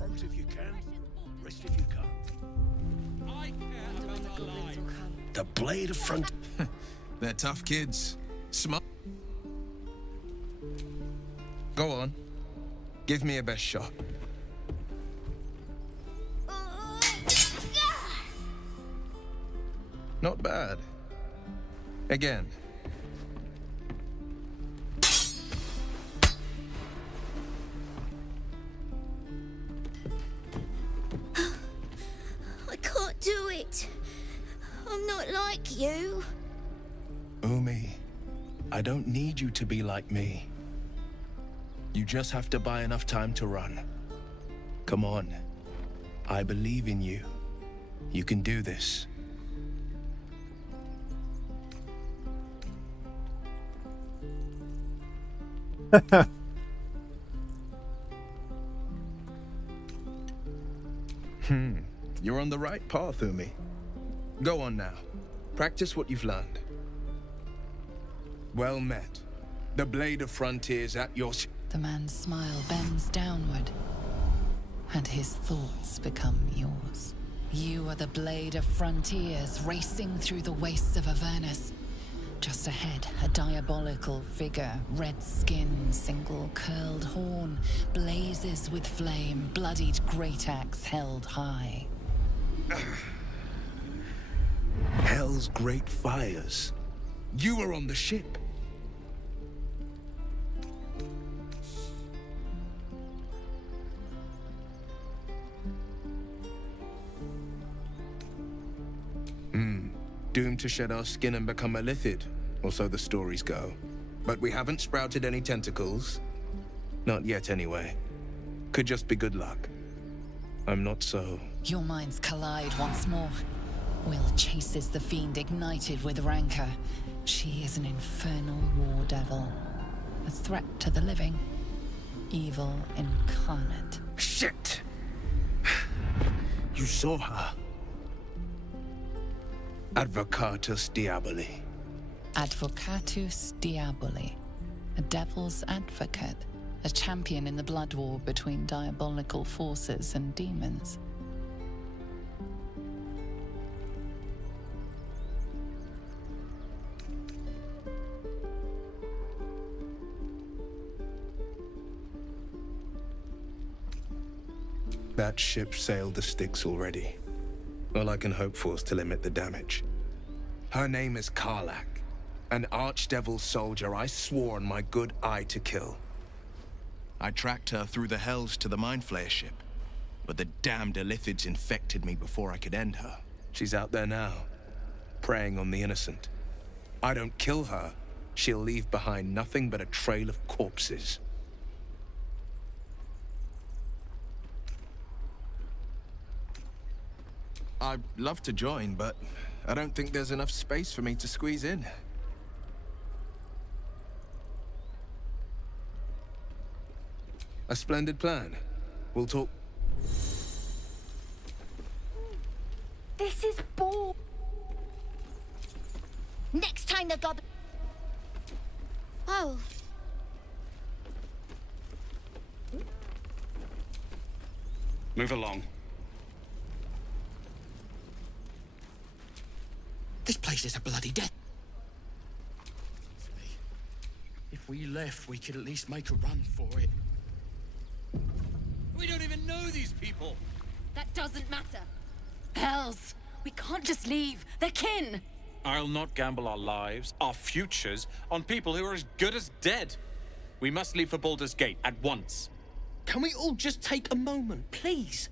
Front if you can, rest if you can't. I care about our lives. The blade of front. They're tough kids. Smart. Go on. Give me a best shot. Not bad. Again. I can't do it. I'm not like you. Umi, I don't need you to be like me. You just have to buy enough time to run. Come on. I believe in you. You can do this. You're on the right path, Umi. Go on now. Practice what you've learned. Well met. The blade of frontiers at your... The man's smile bends downward, and his thoughts become yours. You are the blade of frontiers racing through the wastes of Avernus. Just ahead, a diabolical figure, red skin, single curled horn, blazes with flame, bloodied great axe held high. Hell's great fires. You were on the ship. Doomed to shed our skin and become a lithid, or so the stories go. But we haven't sprouted any tentacles. Not yet, anyway. Could just be good luck. I'm not so... Your minds collide once more. Will chases the fiend ignited with rancor. She is an infernal war devil. A threat to the living. Evil incarnate. Shit! You saw her. Advocatus Diaboli. Advocatus Diaboli. A devil's advocate. A champion in the blood war between diabolical forces and demons. That ship sailed the Styx already. All I can hope for is to limit the damage. Her name is Karlak, an archdevil soldier I swore on my good eye to kill. I tracked her through the hells to the Mind Flayer ship, but the damned Illithids infected me before I could end her. She's out there now, preying on the innocent. I don't kill her, she'll leave behind nothing but a trail of corpses. I'd love to join, but I don't think there's enough space for me to squeeze in. A splendid plan. We'll talk... This is bull. Next time the gob... Oh. Move along. This place is a bloody death. If we left, we could at least make a run for it. We don't even know these people. That doesn't matter. Hells, we can't just leave. They're kin. I'll not gamble our lives, our futures, on people who are as good as dead. We must leave for Baldur's Gate at once. Can we all just take a moment, please?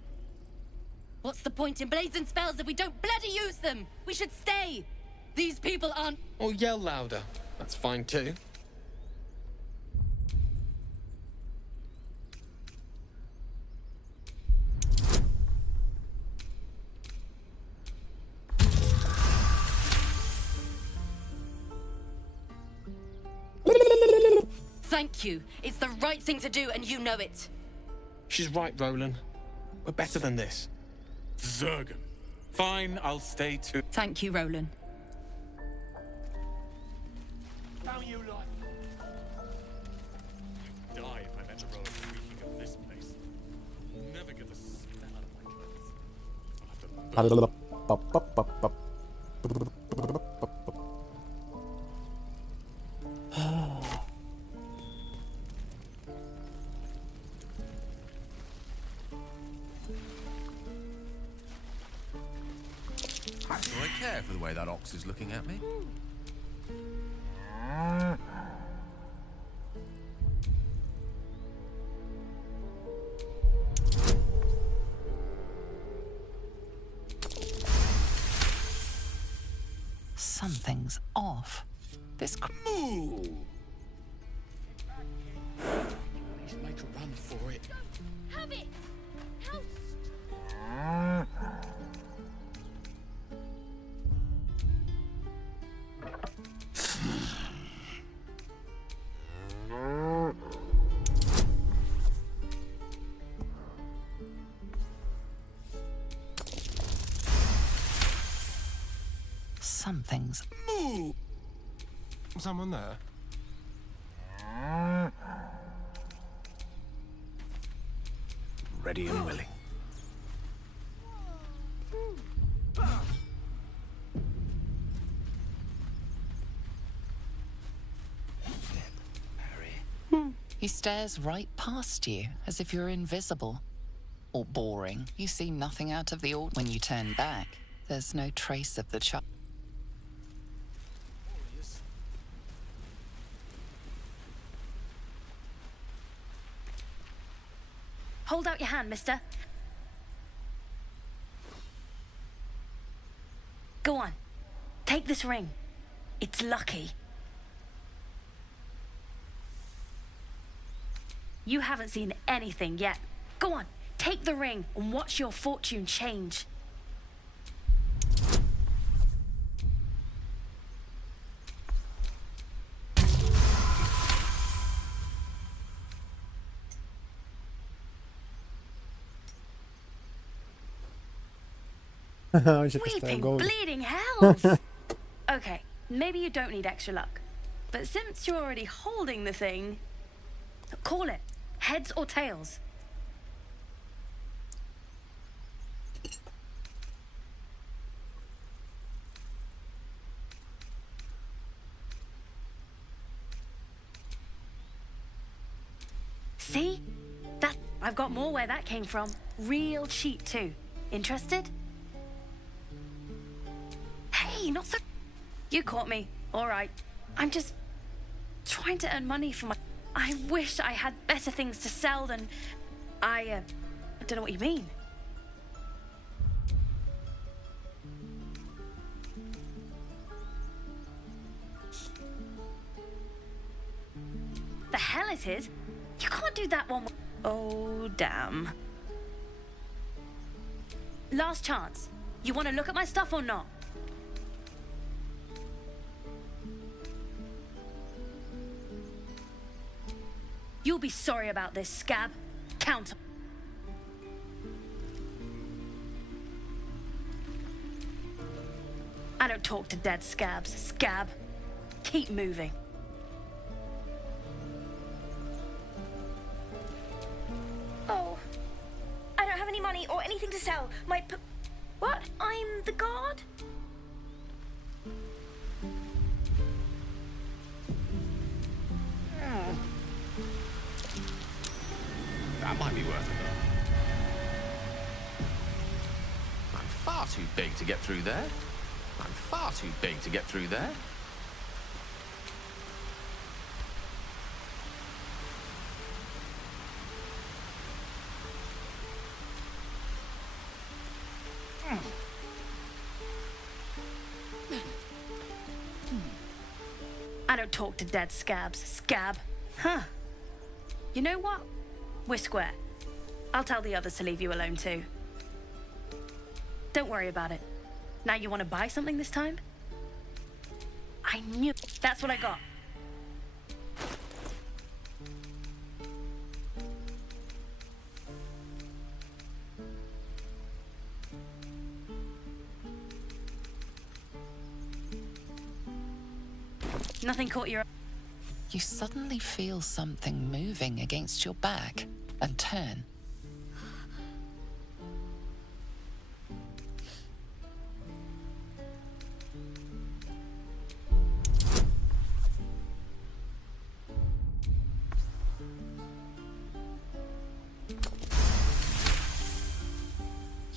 What's the point in blades and spells if we don't bloody use them? We should stay. These people aren't... Or yell louder. That's fine too. Thank you. It's the right thing to do, and you know it. She's right, Roland. We're better than this. Zergan. Fine, I'll stay too. Thank you, Roland. How you like? Die if I met the road speaking of this place. Never get the Do I care for the way that ox is looking at me? Something's off. This Moo! At least make a run for it. Have it! House! something's Moo! Someone there? Ready and willing. He stares right past you, as if you're invisible. Or boring. You see nothing out of the ordinary. When you turn back, there's no trace of the child. Hold out your hand, mister. Go on. Take this ring. It's lucky. You haven't seen anything yet. Go on, take the ring and watch your fortune change. Weeping, bleeding hells! Okay, maybe you don't need extra luck. But since you're already holding the thing, call it. Heads or tails? See? I've got more where that came from. Real cheat too. Interested? Hey, not so... You caught me. All right. I'm just trying to earn money for my... I wish I had better things to sell than... I don't know what you mean. The hell it is? You can't do that one. Oh, damn. Last chance. You want to look at my stuff or not? You'll be sorry about this, scab. Count. I don't talk to dead scabs, scab. Keep moving. Oh, I don't have any money or anything to sell. What? I'm the guard? That might be worth it. I'm far too big to get through there. I'm far too big to get through there. I don't talk to dead scabs, scab. Huh. You know what? We're square. I'll tell the others to leave you alone too. Don't worry about it. Now you want to buy something this time? I knew. That's what I got. Nothing caught your... You suddenly feel something moving against your back and turn.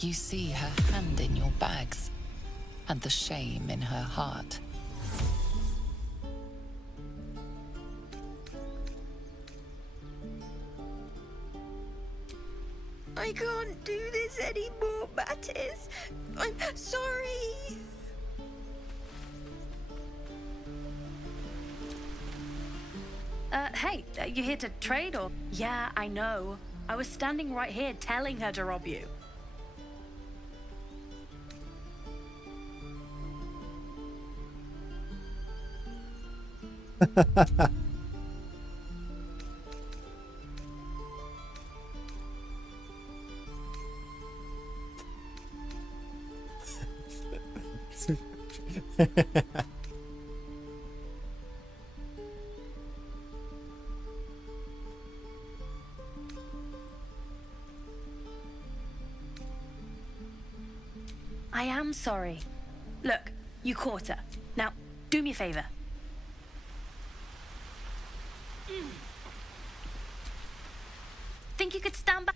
You see her hand in your bags and the shame in her heart. I can't do this anymore, Mattis. I'm sorry. Hey, you here to trade or? Yeah, I know. I was standing right here telling her to rob you. I am sorry. Look, you caught her. Now, do me a favor. Think you could stand back?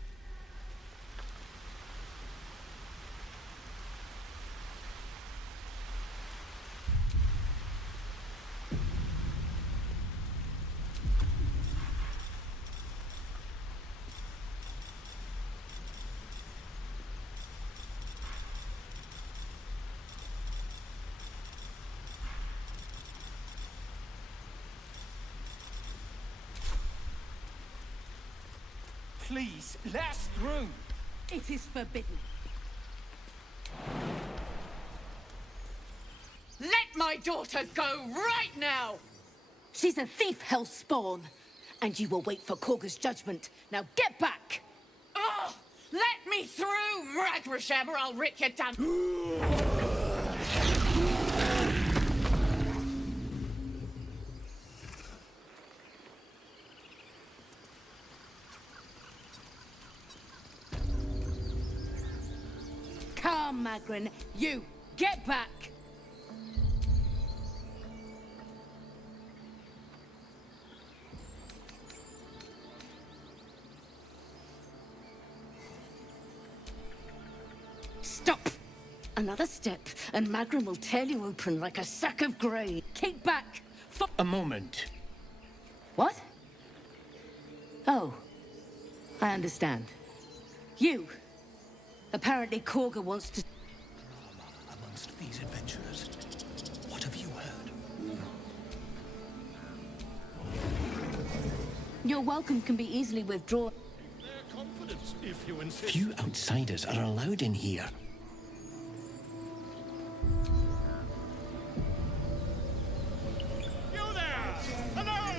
Please, let us through. It is forbidden. Let my daughter go right now! She's a thief, hellspawn. And you will wait for Korga's judgment. Now get back! Oh, let me through, Mragrasham, or I'll rip you down. Come, Magrin. You, get back! Stop! Another step, and Magrin will tear you open like a sack of grain. Keep back! A moment. What? Oh, I understand. You. Apparently Korga wants to... Amongst these adventurers, what have you heard? Your welcome can be easily withdrawn. Their confidence, if you insist. Few outsiders are allowed in here. You there! Hello!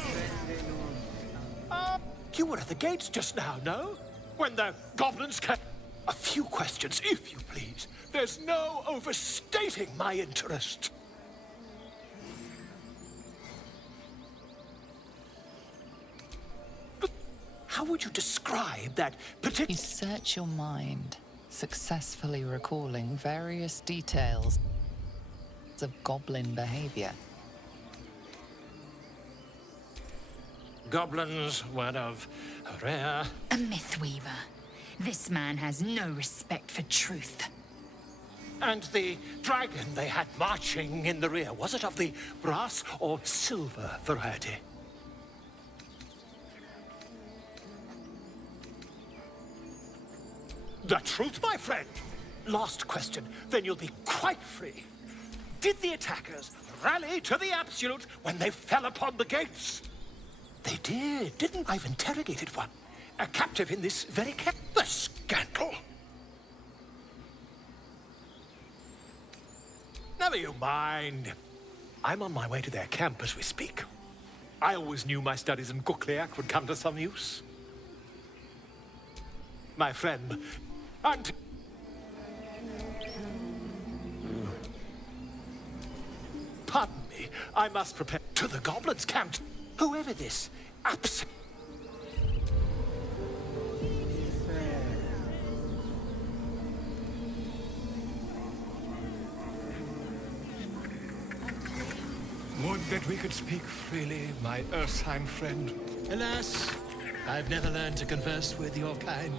You were at the gates just now, no? When the goblins came... A few questions, if you please. There's no overstating my interest. How would you describe that particular... You search your mind, successfully recalling various details of goblin behavior. Goblins were of rare... A myth weaver. This man has no respect for truth. And the dragon they had marching in the rear, was it of the brass or silver variety? The truth, my friend. Last question, then you'll be quite free. Did the attackers rally to the absolute when they fell upon the gates? They did, didn't I? I've interrogated one. A captive in this very camp. The scandal! Never you mind. I'm on my way to their camp as we speak. I always knew my studies in Kukliak would come to some use. My friend, Pardon me, I must prepare to the goblins' camp. Whoever this Would that we could speak freely, my Earthheim friend. Alas, I've never learned to converse with your kind.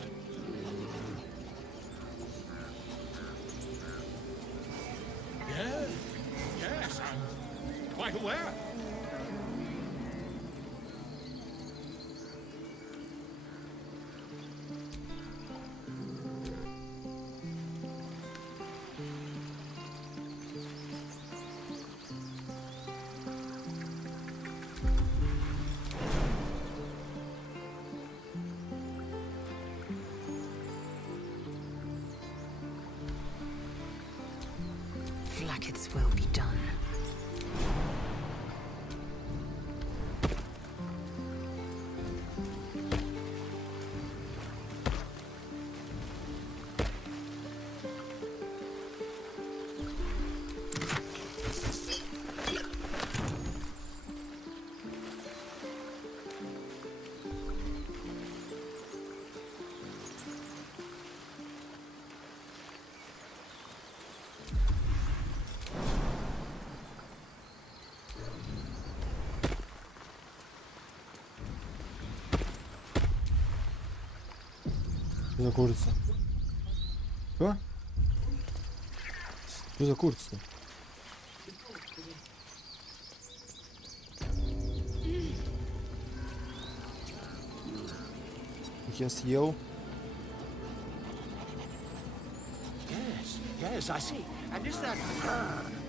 Where? Blackets will be done. Что за курица? Что? Что за курица? Я съел. Yes, yes, I see. And is that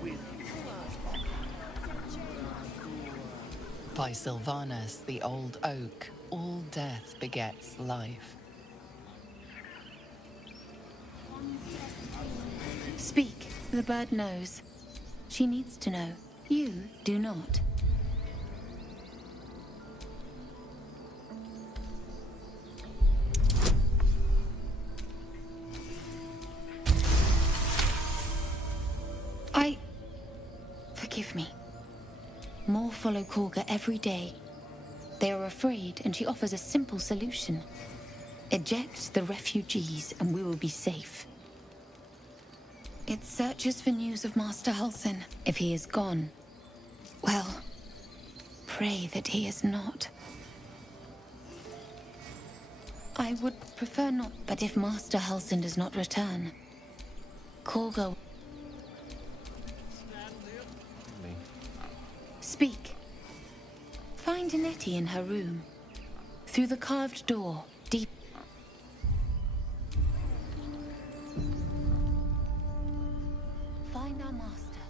with... By Sylvanus, the old oak, all death begets life. Speak. The bird knows. She needs to know. You do not. Forgive me. More follow Korga every day. They are afraid, and she offers a simple solution. Eject the refugees, and we will be safe. It searches for news of Master Halsin. If he is gone, well, pray that he is not. I would prefer not, but if Master Halsin does not return, Korga... Speak. Find Nettie in her room. Through the carved door, deep... Find our master.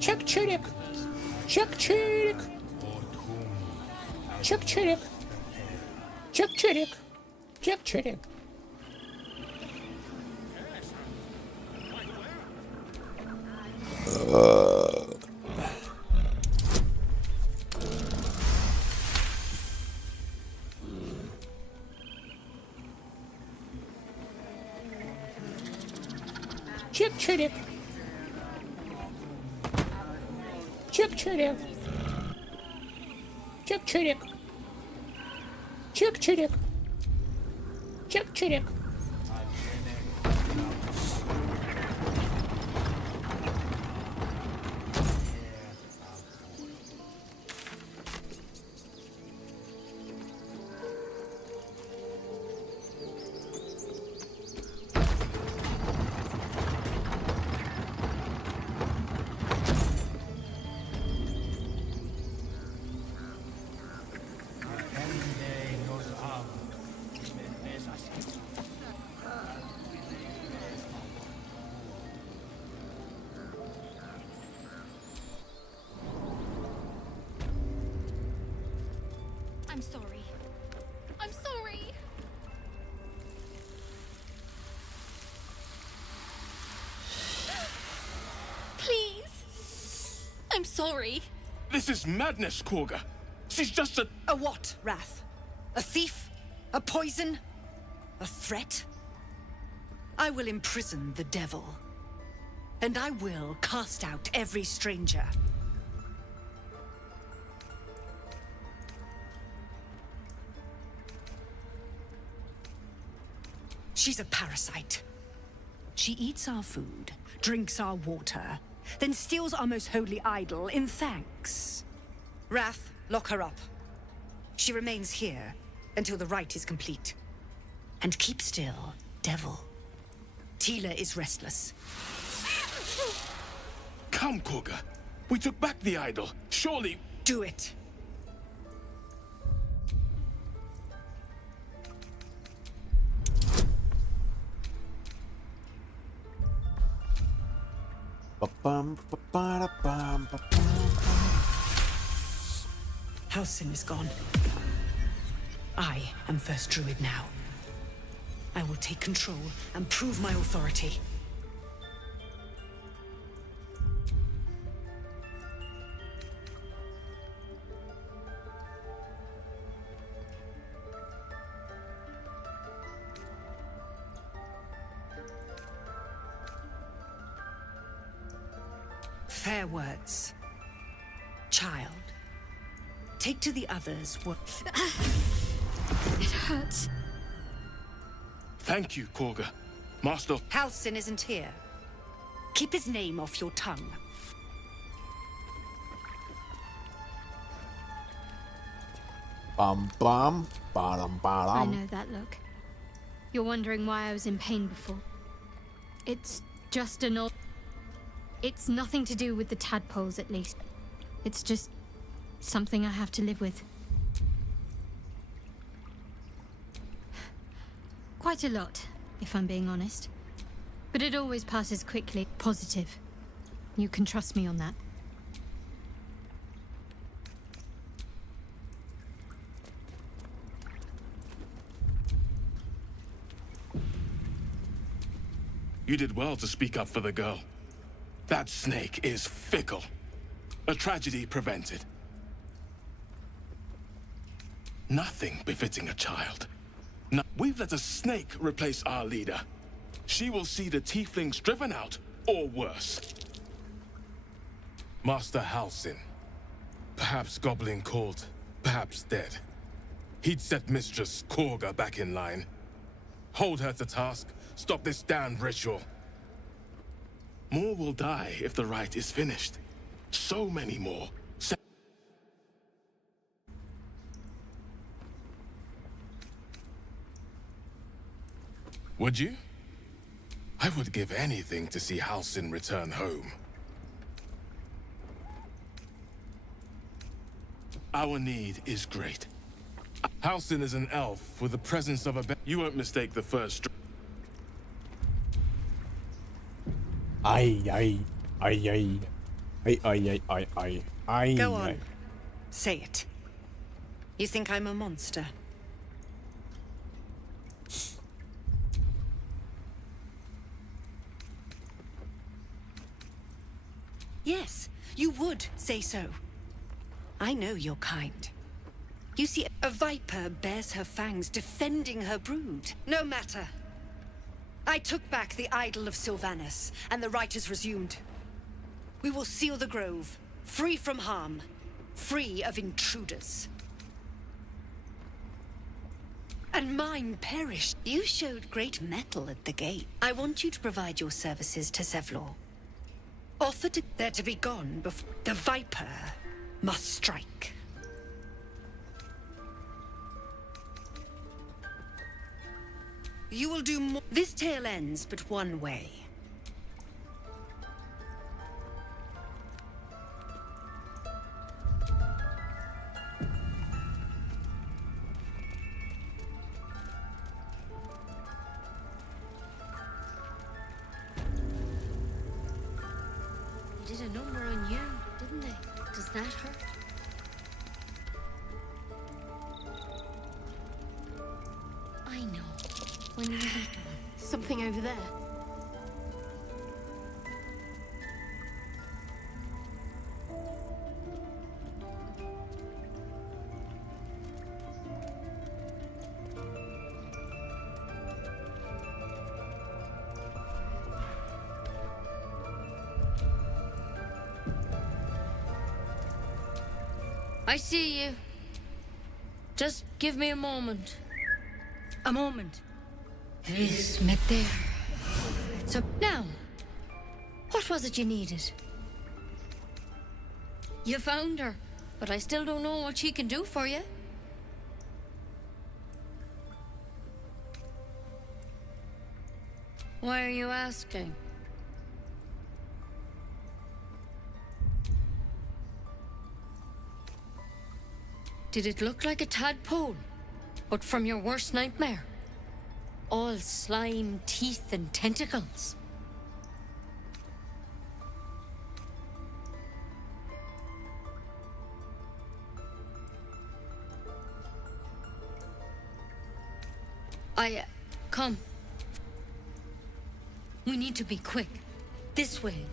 Чик-чирик. Чик-чирик. Чик-чирик. Чик-чирик. Чик-чирик. Чик-чирик. Чик-чирик. Чик-чирик. Чик-чирик. Чик-чирик. I'm sorry. I'm sorry. Please. I'm sorry. This is madness, Korga. She's just a... A what, Wrath? A thief? A poison? A threat? I will imprison the devil. And I will cast out every stranger. She's a parasite. She eats our food, drinks our water, then steals our most holy idol in thanks. Wrath, lock her up. She remains here until the rite is complete. And keep still, devil. Tila is restless. Come, Korga. We took back the idol. Surely... Do it. Halsin is gone. I am first druid now. I will take control and prove my authority. Fair words. Child. Take to the others what... It hurts. Thank you, Korga. Master... Halsin isn't here. Keep his name off your tongue. Bum bum, bottom I bottom. know that look. You're wondering why I was in pain before. It's just an old... It's nothing to do with the tadpoles, at least. It's just something I have to live with. Quite a lot, if I'm being honest. But it always passes quickly. Positive. You can trust me on that. You did well to speak up for the girl. That snake is fickle. A tragedy prevented. Nothing befitting a child. No, we've let a snake replace our leader. She will see the tieflings driven out, or worse. Master Halsin. Perhaps goblin called, perhaps dead. He'd set Mistress Korga back in line. Hold her to task, stop this damned ritual. More will die if the rite is finished. So many more. Would you? I would give anything to see Halsin return home. Our need is great. Halsin is an elf with the presence of a... You won't mistake the first... Ay, ay, ay, ay. Go on. Say it. You think I'm a monster? Yes, you would say so. I know your kind. You see, a viper bears her fangs defending her brood. No matter. I took back the idol of Sylvanus, and the rite is resumed. We will seal the grove, free from harm, free of intruders. And mine perished. You showed great mettle at the gate. I want you to provide your services to Zevlor. Offer to there to be gone before the viper must strike. You will do more. This tale ends but one way. They did a number on you, didn't they? Does that hurt? I know. When you were little. Something over there. I see you. Just give me a moment. A moment. Yes, met there. So now, what was it you needed? You found her, but I still don't know what she can do for you. Why are you asking? Did it look like a tadpole, but from your worst nightmare? All slime, teeth, and tentacles. Come. We need to be quick. This way.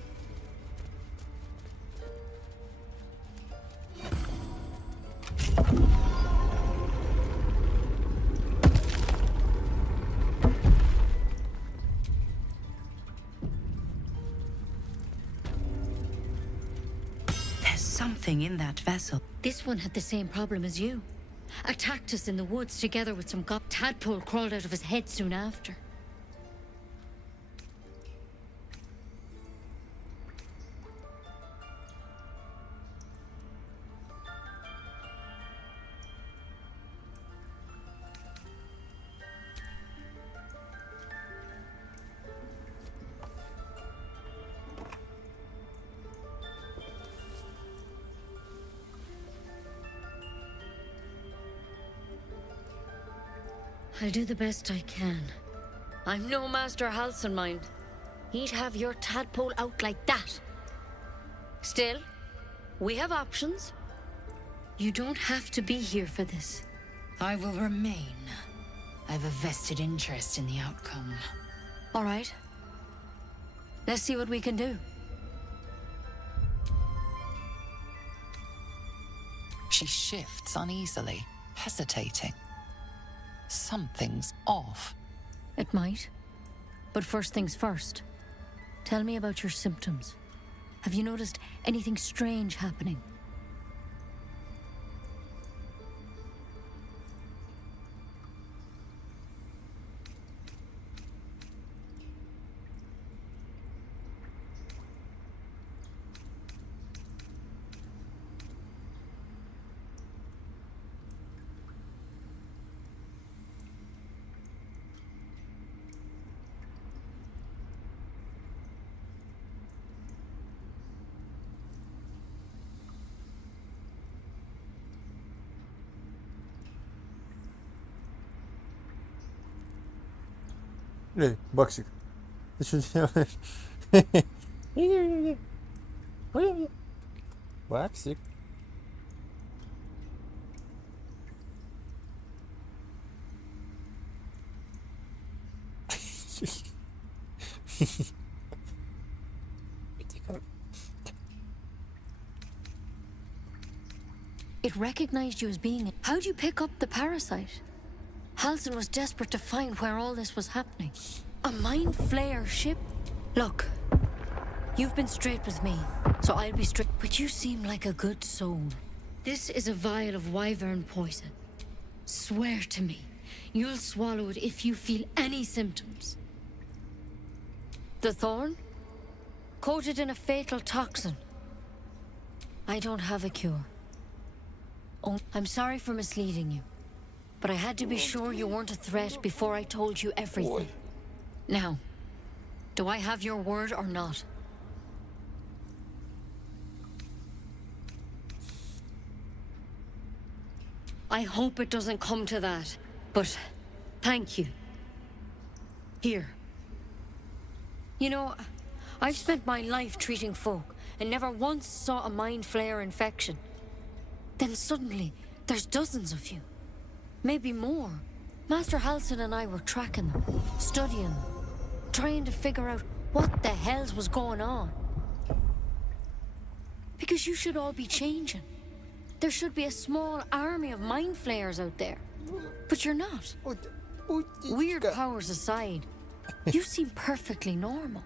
Something in that vessel. This one had the same problem as you. Attacked us in the woods together with some tadpole crawled out of his head soon after. I'll do the best I can. I'm no Master Halcyon mind. He'd have your tadpole out like that. Still, we have options. You don't have to be here for this. I will remain. I have a vested interest in the outcome. All right. Let's see what we can do. She shifts uneasily, hesitating. Something's off. It might. But first things first. Tell me about your symptoms. Have you noticed anything strange happening? Баксик. Ты что делаешь? Баксик. It recognized you as being... How'd you pick up the parasite? Halsin was desperate to find where all this was happening. A mind flayer ship? Look, you've been straight with me, so I'll be straight. But you seem like a good soul. This is a vial of wyvern poison. Swear to me, you'll swallow it if you feel any symptoms. The thorn? Coated in a fatal toxin. I don't have a cure. Oh, I'm sorry for misleading you, but I had to be sure you weren't a threat before I told you everything. Now, do I have your word or not? I hope it doesn't come to that, but thank you. Here. You know, I've spent my life treating folk and never once saw a mind flayer infection. Then suddenly, there's dozens of you. Maybe more. Master Halsin and I were tracking them, studying them, trying to figure out what the hells was going on. Because you should all be changing. There should be a small army of mind flayers out there. But you're not. Weird powers aside, you seem perfectly normal.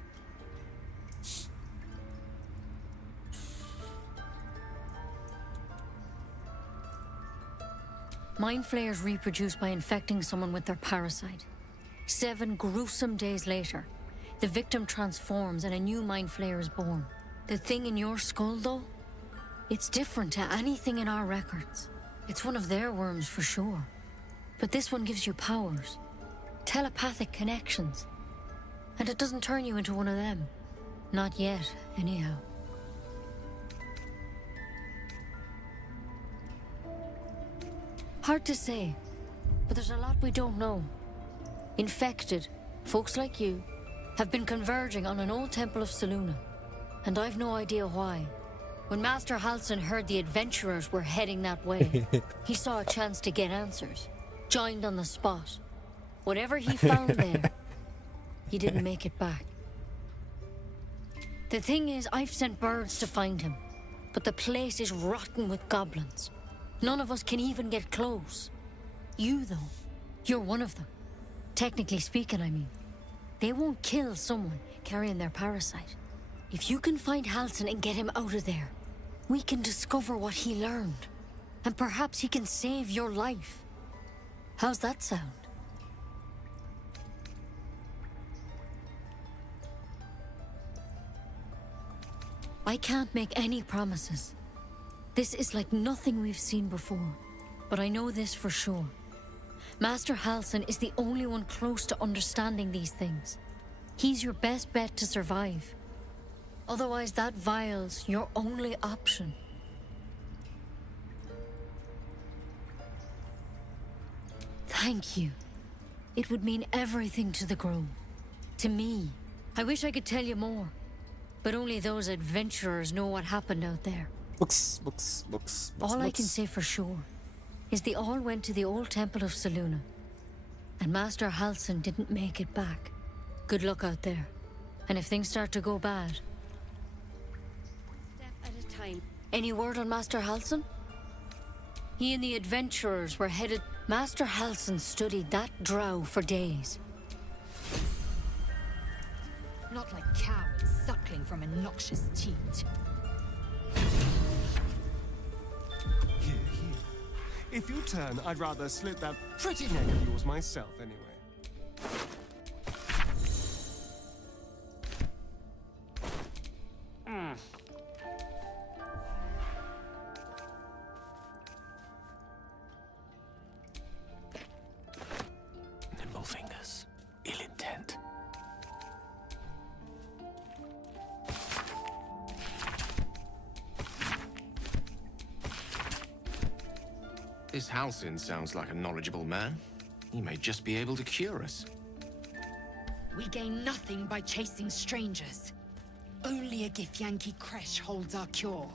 Mind flayers reproduce by infecting someone with their parasite. 7 gruesome days later, the victim transforms and a new mind flayer is born. The thing in your skull, though, it's different to anything in our records. It's one of their worms for sure. But this one gives you powers, telepathic connections. And it doesn't turn you into one of them. Not yet, anyhow. Hard to say, but there's a lot we don't know. Infected, folks like you, have been converging on an old temple of Selûne, and I've no idea why. When Master Halsin heard the adventurers were heading that way, he saw a chance to get answers, joined on the spot. Whatever he found there, he didn't make it back. The thing is, I've sent birds to find him, but the place is rotten with goblins. None of us can even get close. You, though, you're one of them. Technically speaking, I mean. They won't kill someone carrying their parasite. If you can find Halsin and get him out of there, we can discover what he learned. And perhaps he can save your life. How's that sound? I can't make any promises. This is like nothing we've seen before. But I know this for sure. Master Halsin is the only one close to understanding these things. He's your best bet to survive. Otherwise, that vial's your only option. Thank you. It would mean everything to the Grove. To me. I wish I could tell you more. But only those adventurers know what happened out there. All I can say for sure is they all went to the old temple of Selûne. And Master Halsin didn't make it back. Good luck out there. And if things start to go bad... Step at a time. Any word on Master Halsin? He and the adventurers were headed... Master Halsin studied that drow for days. Not like cowards suckling from a noxious teat. Here. If you turn, I'd rather slit that pretty neck of yours myself, anyway. Nimble fingers, ill intent. This Halsin sounds like a knowledgeable man. He may just be able to cure us. We gain nothing by chasing strangers. Only a Githyanki creche holds our cure.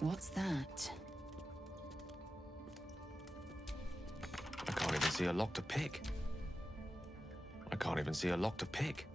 What's that? I can't even see a lock to pick. I can't even see a lock to pick.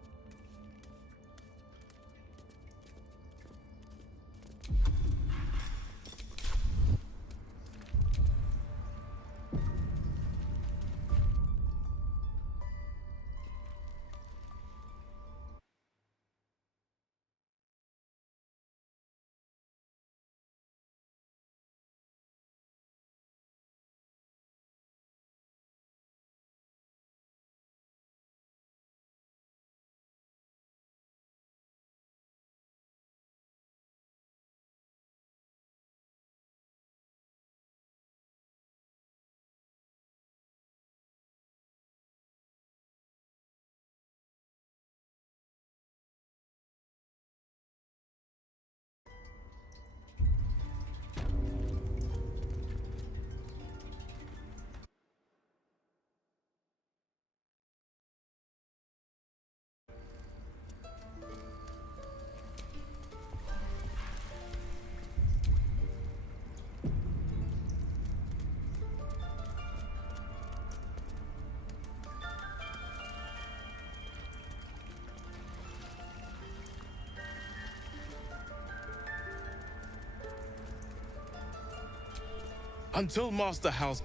Until Master House...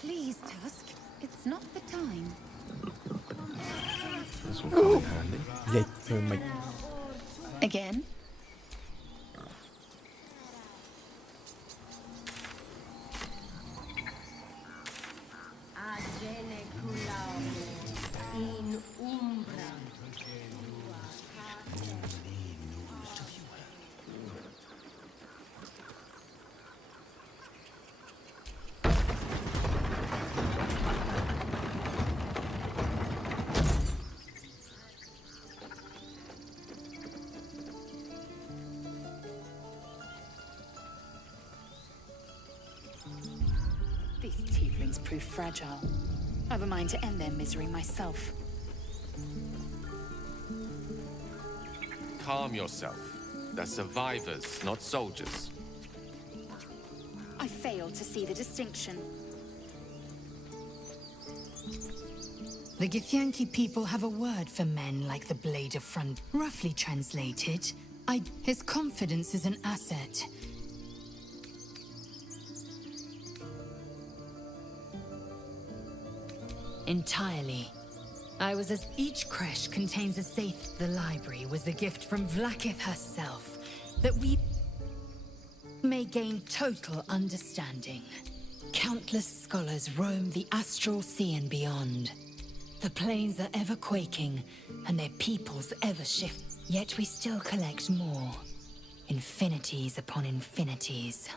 Please, Tusk. It's not the time. This will come in handy. Dậy rồi mày. Again? These tieflings prove fragile. I've a mind to end their misery myself. Calm yourself. They're survivors, not soldiers. I fail to see the distinction. The Githyanki people have a word for men like the Blade of Front. Roughly translated, his confidence is an asset. Entirely. I was as each creche contains a safe. The library was a gift from Vlaakith herself, that we may gain total understanding. Countless scholars roam the astral sea and beyond. The planes are ever quaking, and their peoples ever shift. Yet we still collect more. Infinities upon infinities.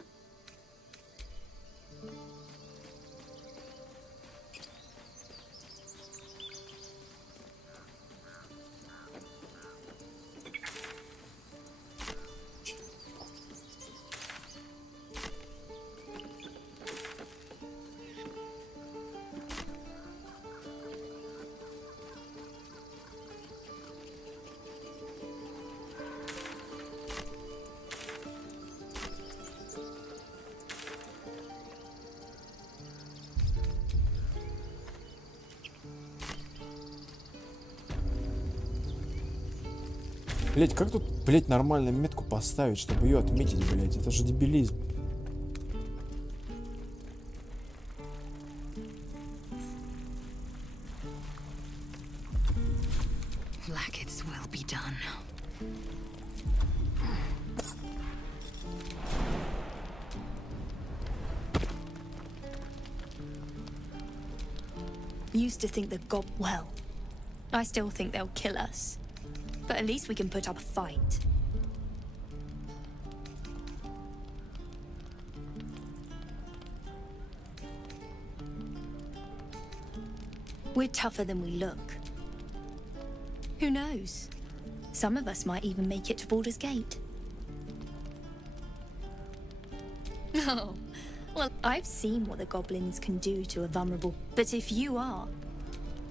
Блять, как тут, блять, нормально метку поставить, чтобы ее отметить, блять? Это же дебилизм. Like its will be done. Used to think that well, I still think they'll kill us. But at least we can put up a fight. We're tougher than we look. Who knows? Some of us might even make it to Baldur's Gate. Oh, well, I've seen what the goblins can do to a vulnerable. But if you are,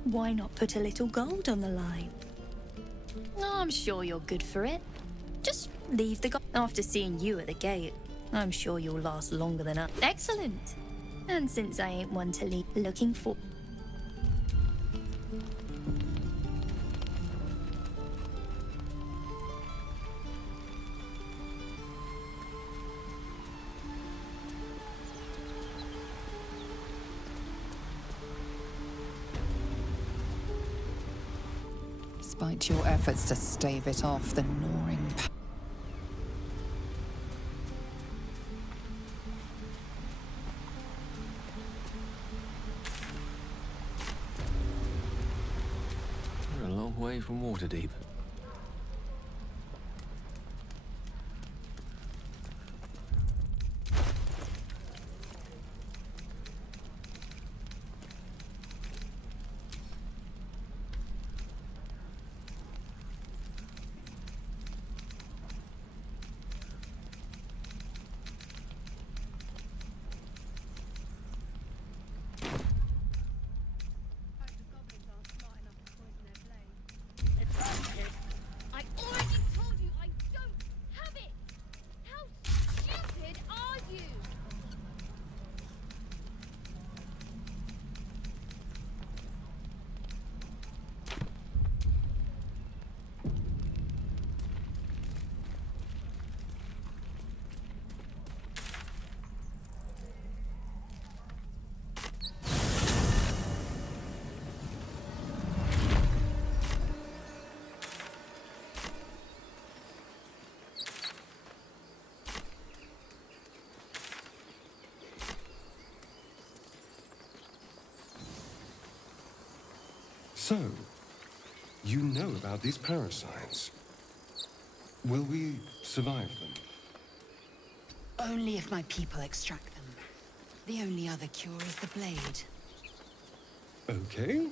why not put a little gold on the line? I'm sure you're good for it. Just leave the after seeing you at the gate, I'm sure you'll last longer than us. Excellent. And since I ain't one to leave, looking for. Despite your efforts to stave it off, the gnawing We're a long way from Waterdeep. I already told you I don't have it! How stupid are you? So, you know about these parasites. Will we survive them? Only if my people extract them. The only other cure is the blade. Okay.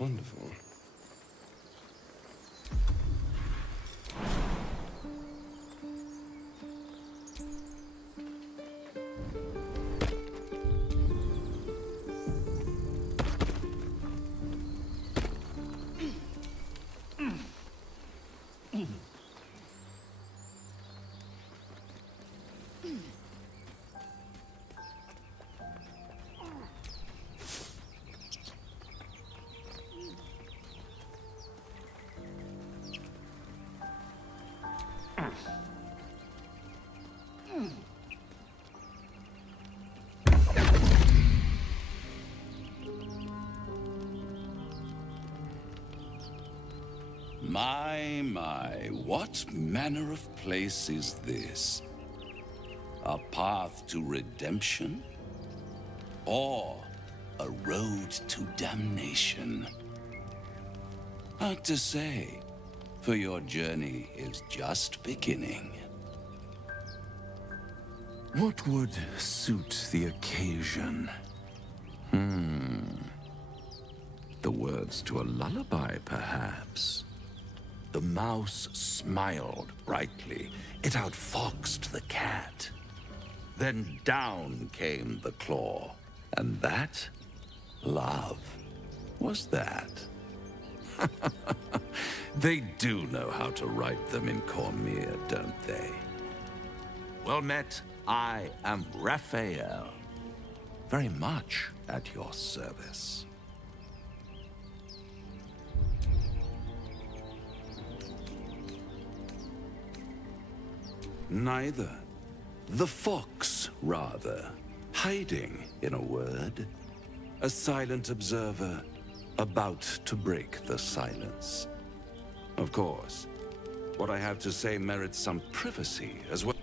Wonderful. My, what manner of place is this? A path to redemption? Or a road to damnation? Hard to say, for your journey is just beginning. What would suit the occasion? The words to a lullaby, perhaps? The mouse smiled brightly. It outfoxed the cat. Then down came the claw. And that? Love. Was that? They do know how to write them in Cormier, don't they? Well met, I am Raphael. Very much at your service. Neither. The fox, rather. Hiding, in a word. A silent observer, about to break the silence. Of course, what I have to say merits some privacy as well.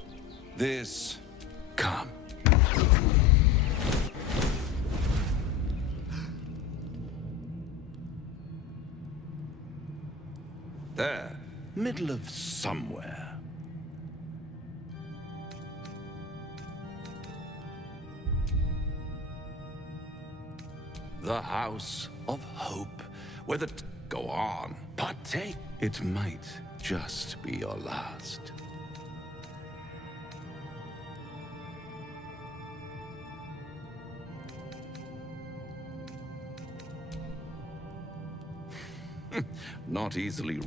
This... Come. There, middle of somewhere. The House of Hope, where the... Go on, partake. It might just be your last. Not easily...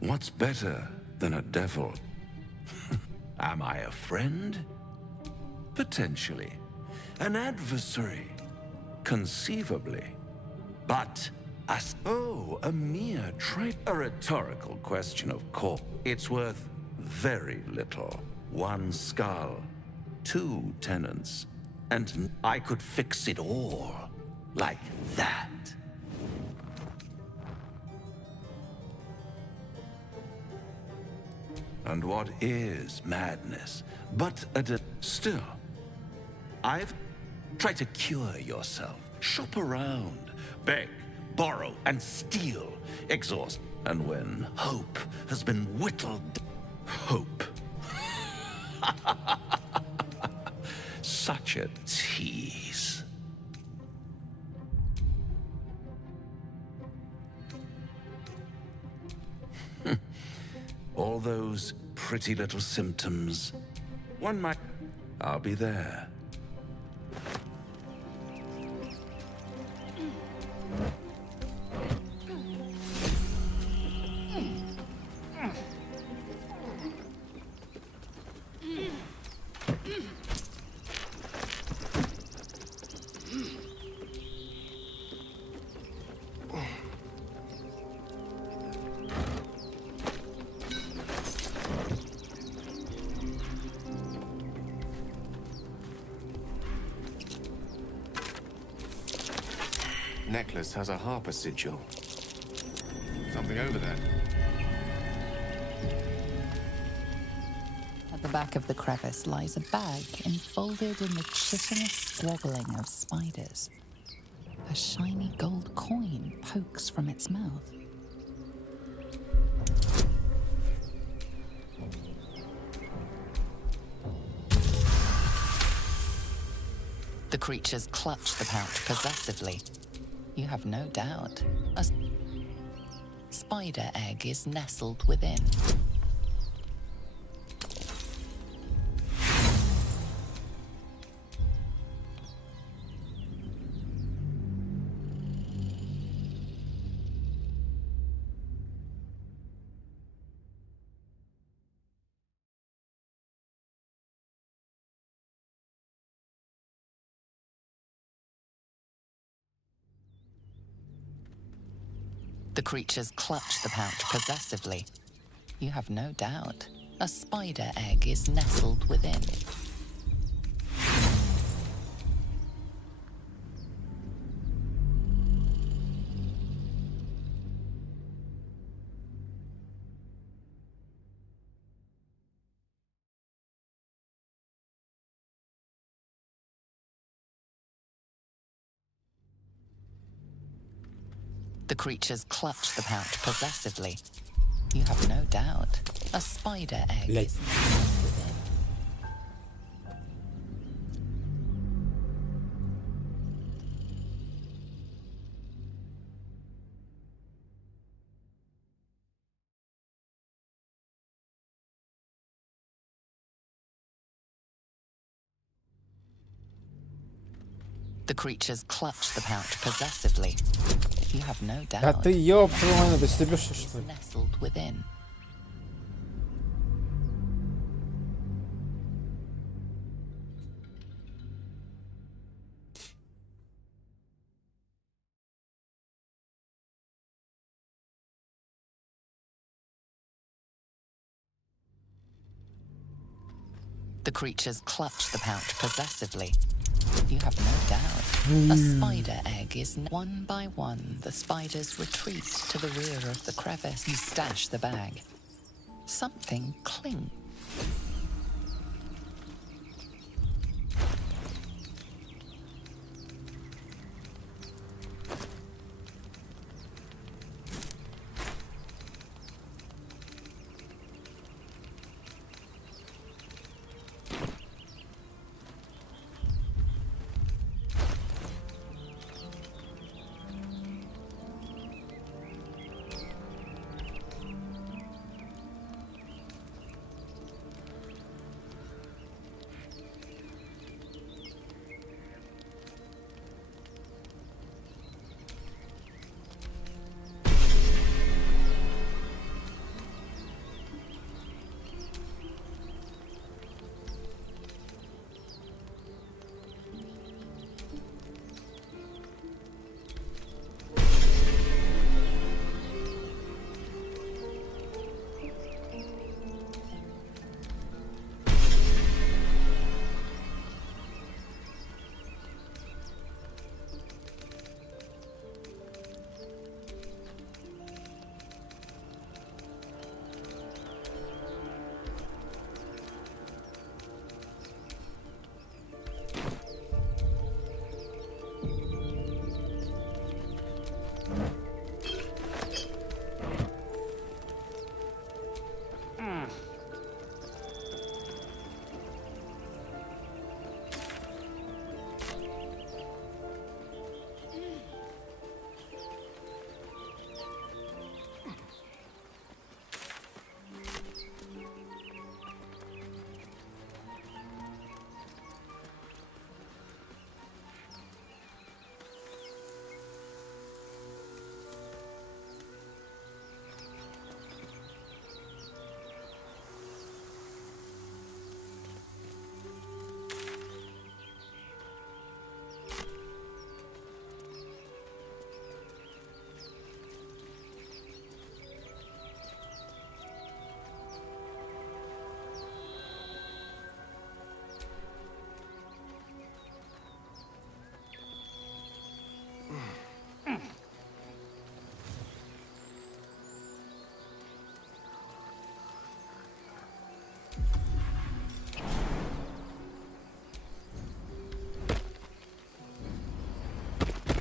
What's better than a devil? Am I a friend? Potentially. An adversary? Conceivably. But a mere a rhetorical question, of course. It's worth very little. 1 skull, 2 tenants, and I could fix it all like that. And what is madness but still, I've tried to cure yourself. Shop around, beg, borrow, and steal, exhaust. And when hope has been whittled... Hope. Such a tease. All those pretty little symptoms. One might... I'll be there. Necklace has a harper sigil. Something over there. At the back of the crevice lies a bag enfolded in the chitinous squabbling of spiders. A shiny gold coin pokes from its mouth. The creatures clutch the pouch possessively. You have no doubt. A spider egg is nestled within. The creatures clutch the pouch possessively. You have no doubt. A spider egg is nestled within. The creatures clutch the pouch possessively. You have no doubt. A spider egg is nestled within. The creatures clutch the pouch possessively. You have no doubt. Да ты ёптвана, ты стебешься, что ли? Nestled within. The creatures clutch the pouch possessively. You have no doubt. A spider egg is one by one. The spiders retreat to the rear of the crevice. You stash the bag. Something clings.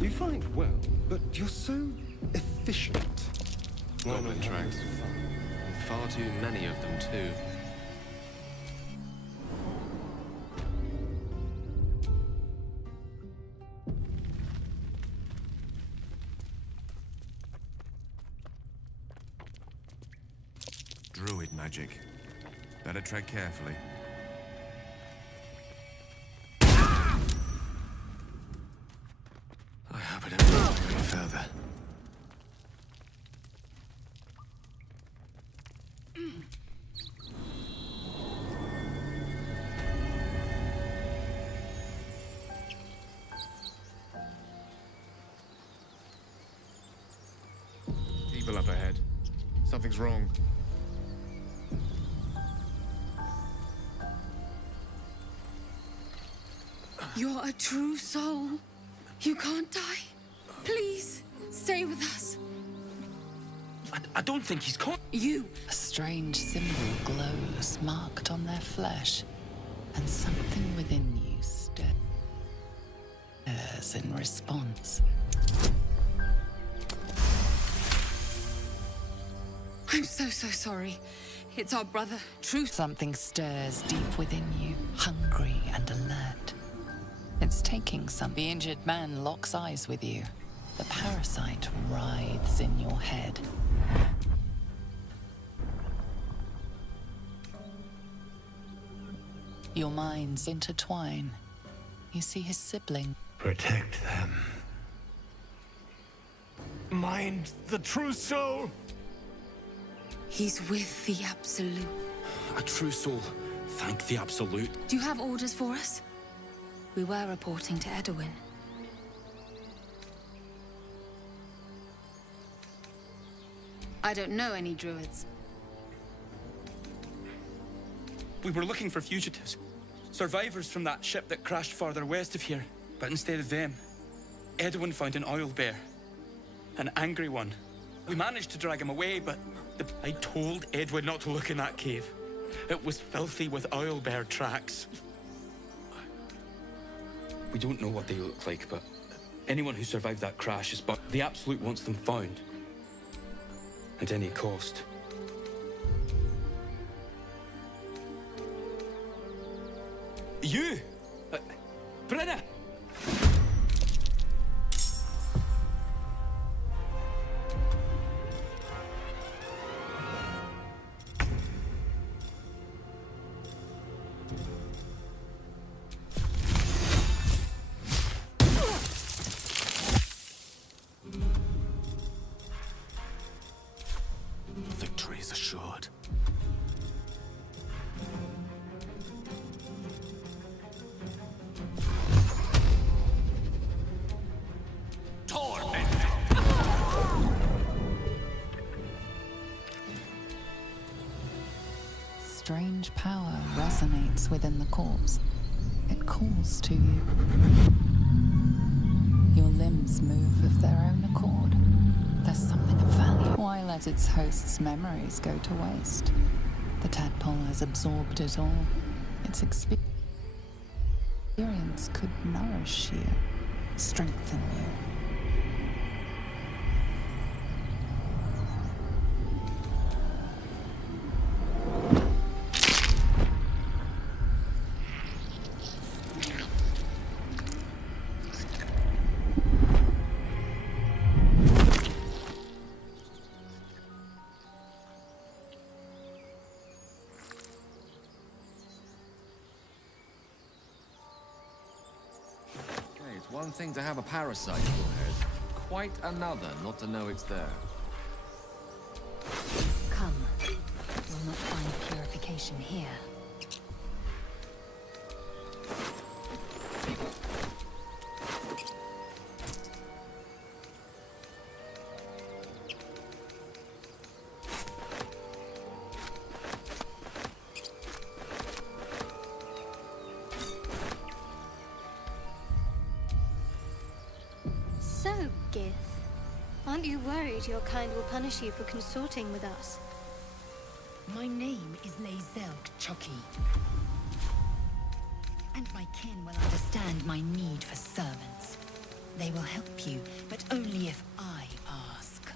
You fight well, but you're so efficient. Goblin tracks. Far too many of them, too. Druid magic. Better tread carefully. I hope I don't go any further. Evil up ahead. Something's wrong. You're a true soul. You can't die. Please, stay with us. I don't think he's caught. You. A strange symbol glows, marked on their flesh, and something within you stirs in response. I'm so sorry. It's our brother, True. Something stirs deep within you, hungry and alert. It's taking some. The injured man locks eyes with you. The parasite writhes in your head. Your minds intertwine. You see his sibling. Protect them. Mind the true soul. He's with the Absolute. A true soul. Thank the Absolute. Do you have orders for us? We were reporting to Edwin. I don't know any druids. We were looking for fugitives. Survivors from that ship that crashed farther west of here. But instead of them, Edwin found an oil bear. An angry one. We managed to drag him away, but I told Edwin not to look in that cave. It was filthy with oil bear tracks. We don't know what they look like, but anyone who survived that crash is but the Absolute wants them found. At any cost. You! Brenna! Victory is assured. Strange power resonates within the corpse. It calls to you. Your limbs move of their own accord. There's something of value. Why let its host's memories go to waste? The tadpole has absorbed it all. Its experience could nourish you, strengthen you. It's one thing to have a parasite in your head, quite another not to know it's there. Come. We'll not find purification here. So, Gith, aren't you worried your kind will punish you for consorting with us? My name is Lae'zel Chucky. And my kin will understand my need for servants. They will help you, but only if I ask.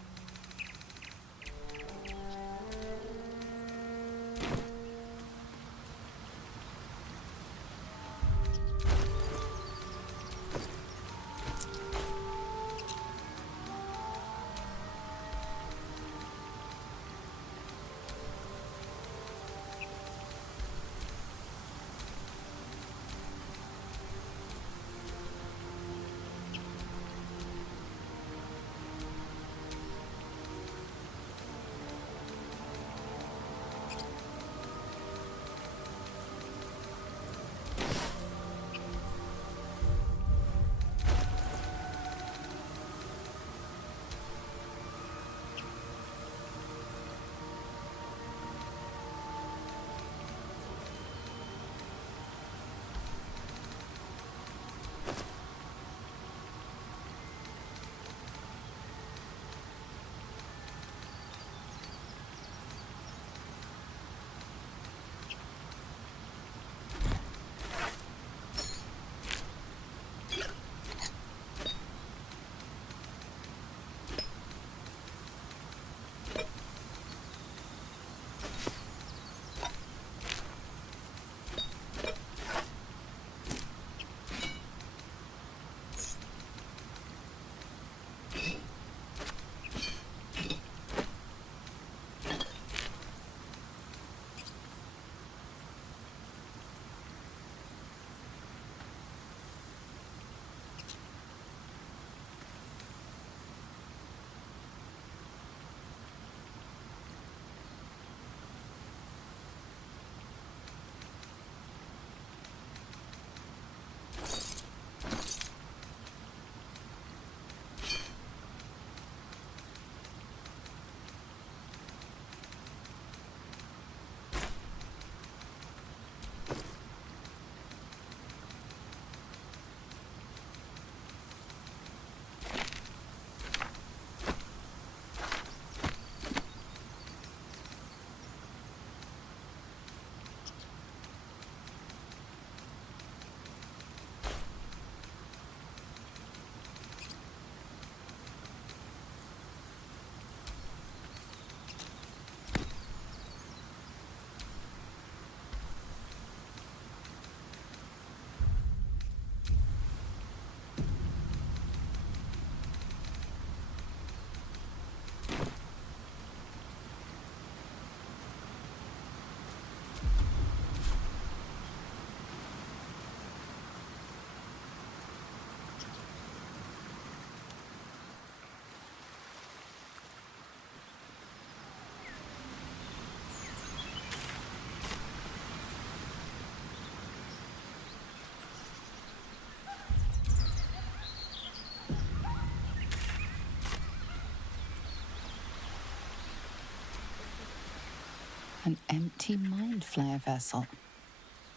An empty mind flare vessel.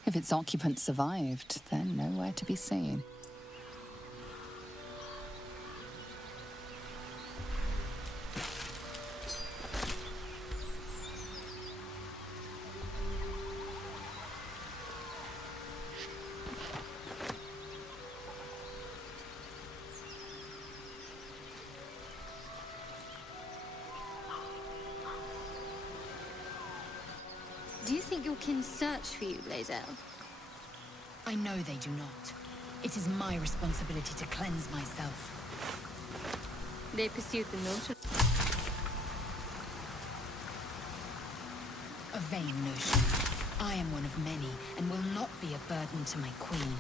If its occupants survived, they're nowhere to be seen. Do you think your kin search for you, Blazel? I know they do not. It is my responsibility to cleanse myself. They pursued the notion. A vain notion. I am one of many, and will not be a burden to my queen.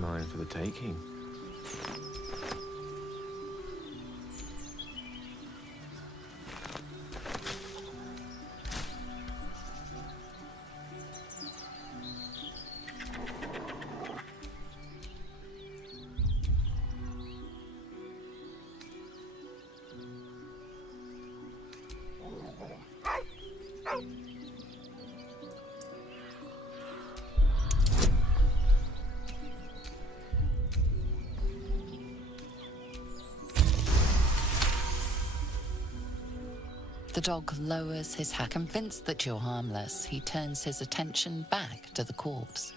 Mine for the taking. The dog lowers his hat. Convinced that you're harmless, he turns his attention back to the corpse.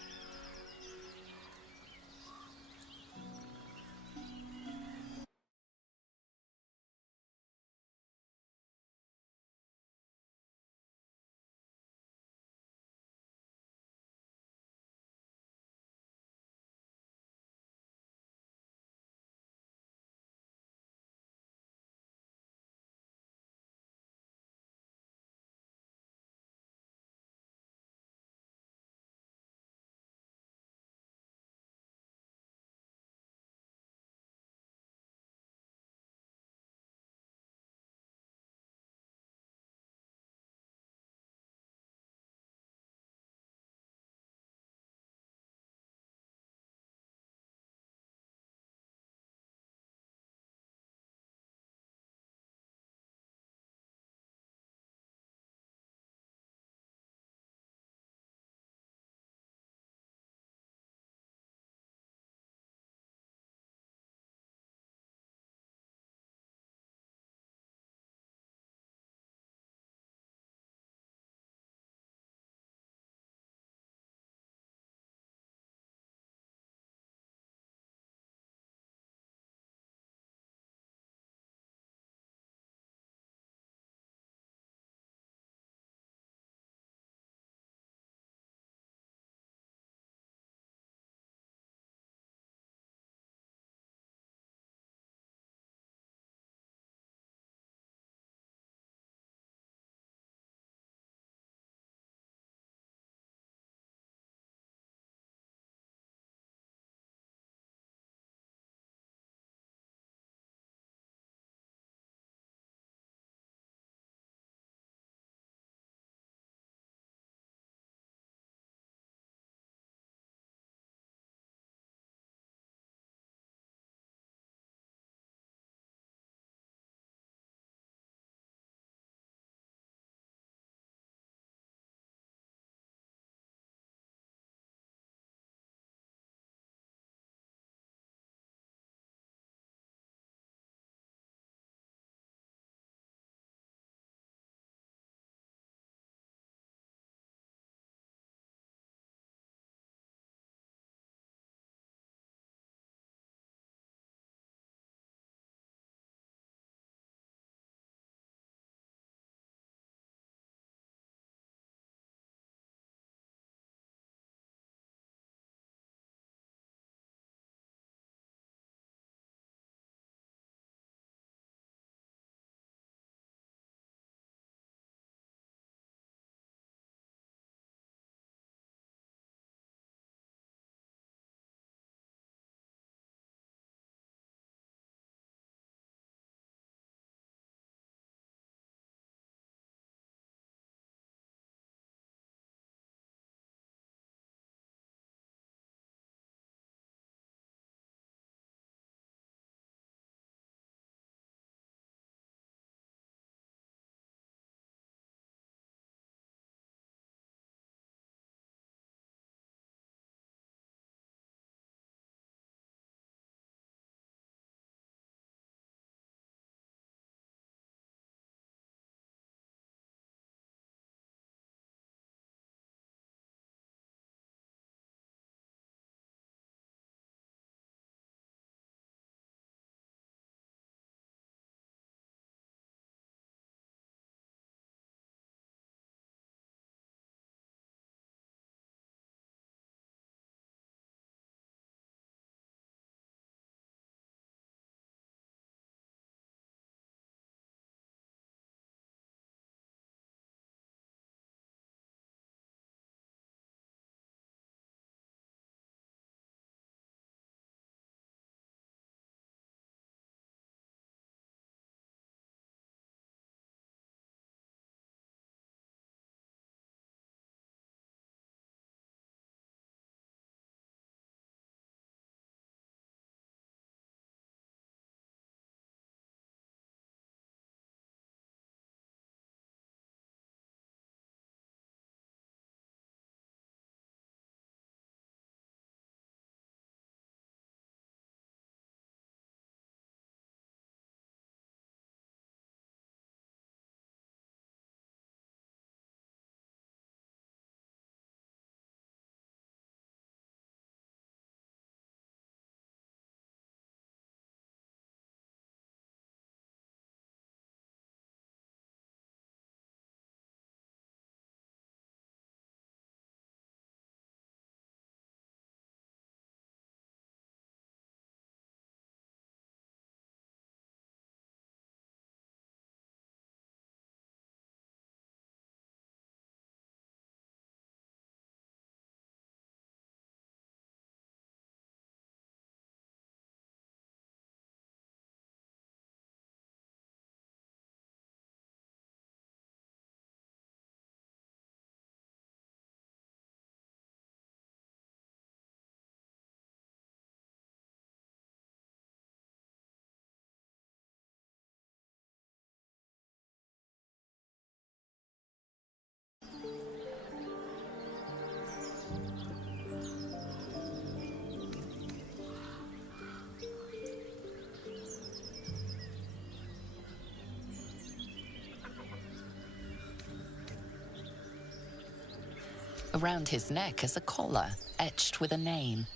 Around his neck is a collar etched with a name.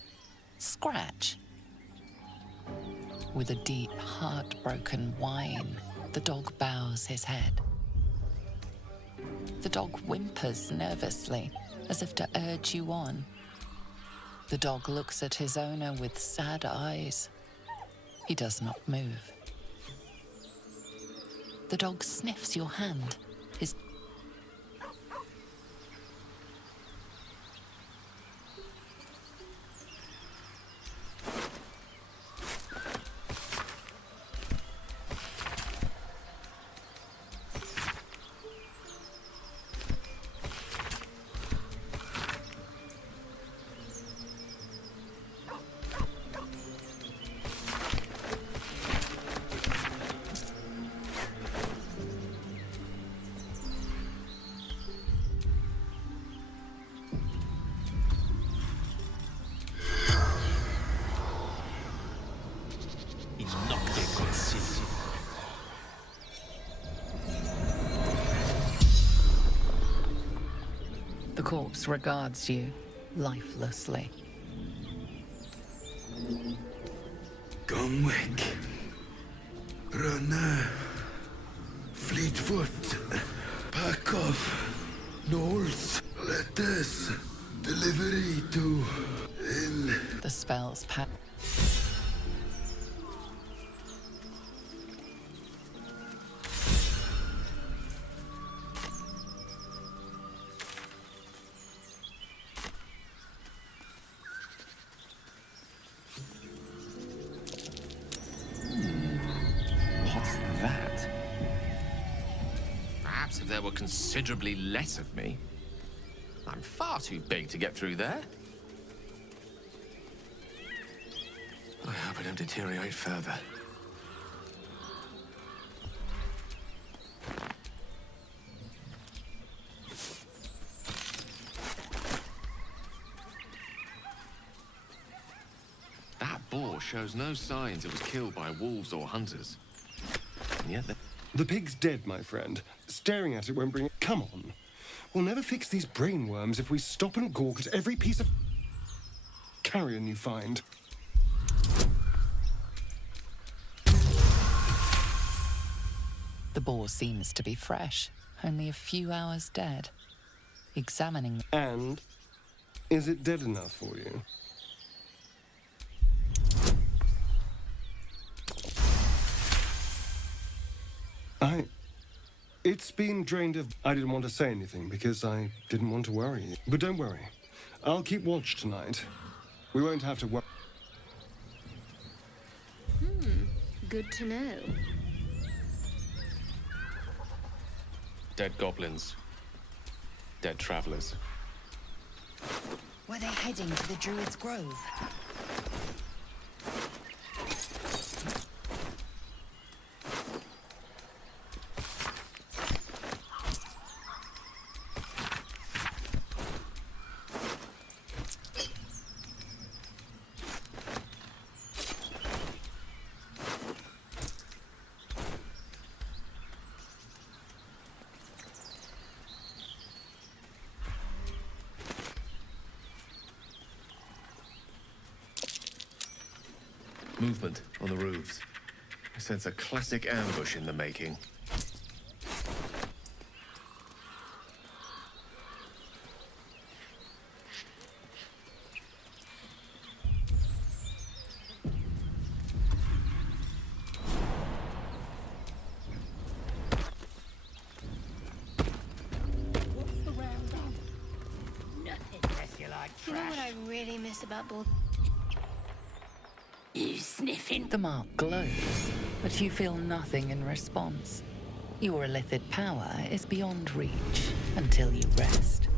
Scratch. With a deep, heartbroken whine, the dog bows his head. The dog whimpers nervously, as if to urge you on. The dog looks at his owner with sad eyes. He does not move. The dog sniffs your hand. His The corpse regards you lifelessly. Gongwick. Runner. Fleetfoot. Pack off. Knowles. Letters. Delivery to... in... The spells pass. Perhaps if there were considerably less of me. I'm far too big to get through there. I hope I don't deteriorate further. That boar shows no signs it was killed by wolves or hunters. And yet The pig's dead, my friend. Staring at it won't bring it. Come on. We'll never fix these brainworms if we stop and gawk at every piece of carrion you find. The boar seems to be fresh, only a few hours dead. Examining... And is it dead enough for you? It's been drained of... I didn't want to say anything because I didn't want to worry you. But don't worry. I'll keep watch tonight. We won't have to worry. Good to know. dead goblins, dead travelers. Were they heading to the Druid's Grove? Movement on the roofs. I sense a classic ambush in the making. What's the round up? Nothing unless you like trash. You know what I really miss about Baldur's? You sniffing? The mark glows, but you feel nothing in response. Your illithid power is beyond reach until you rest.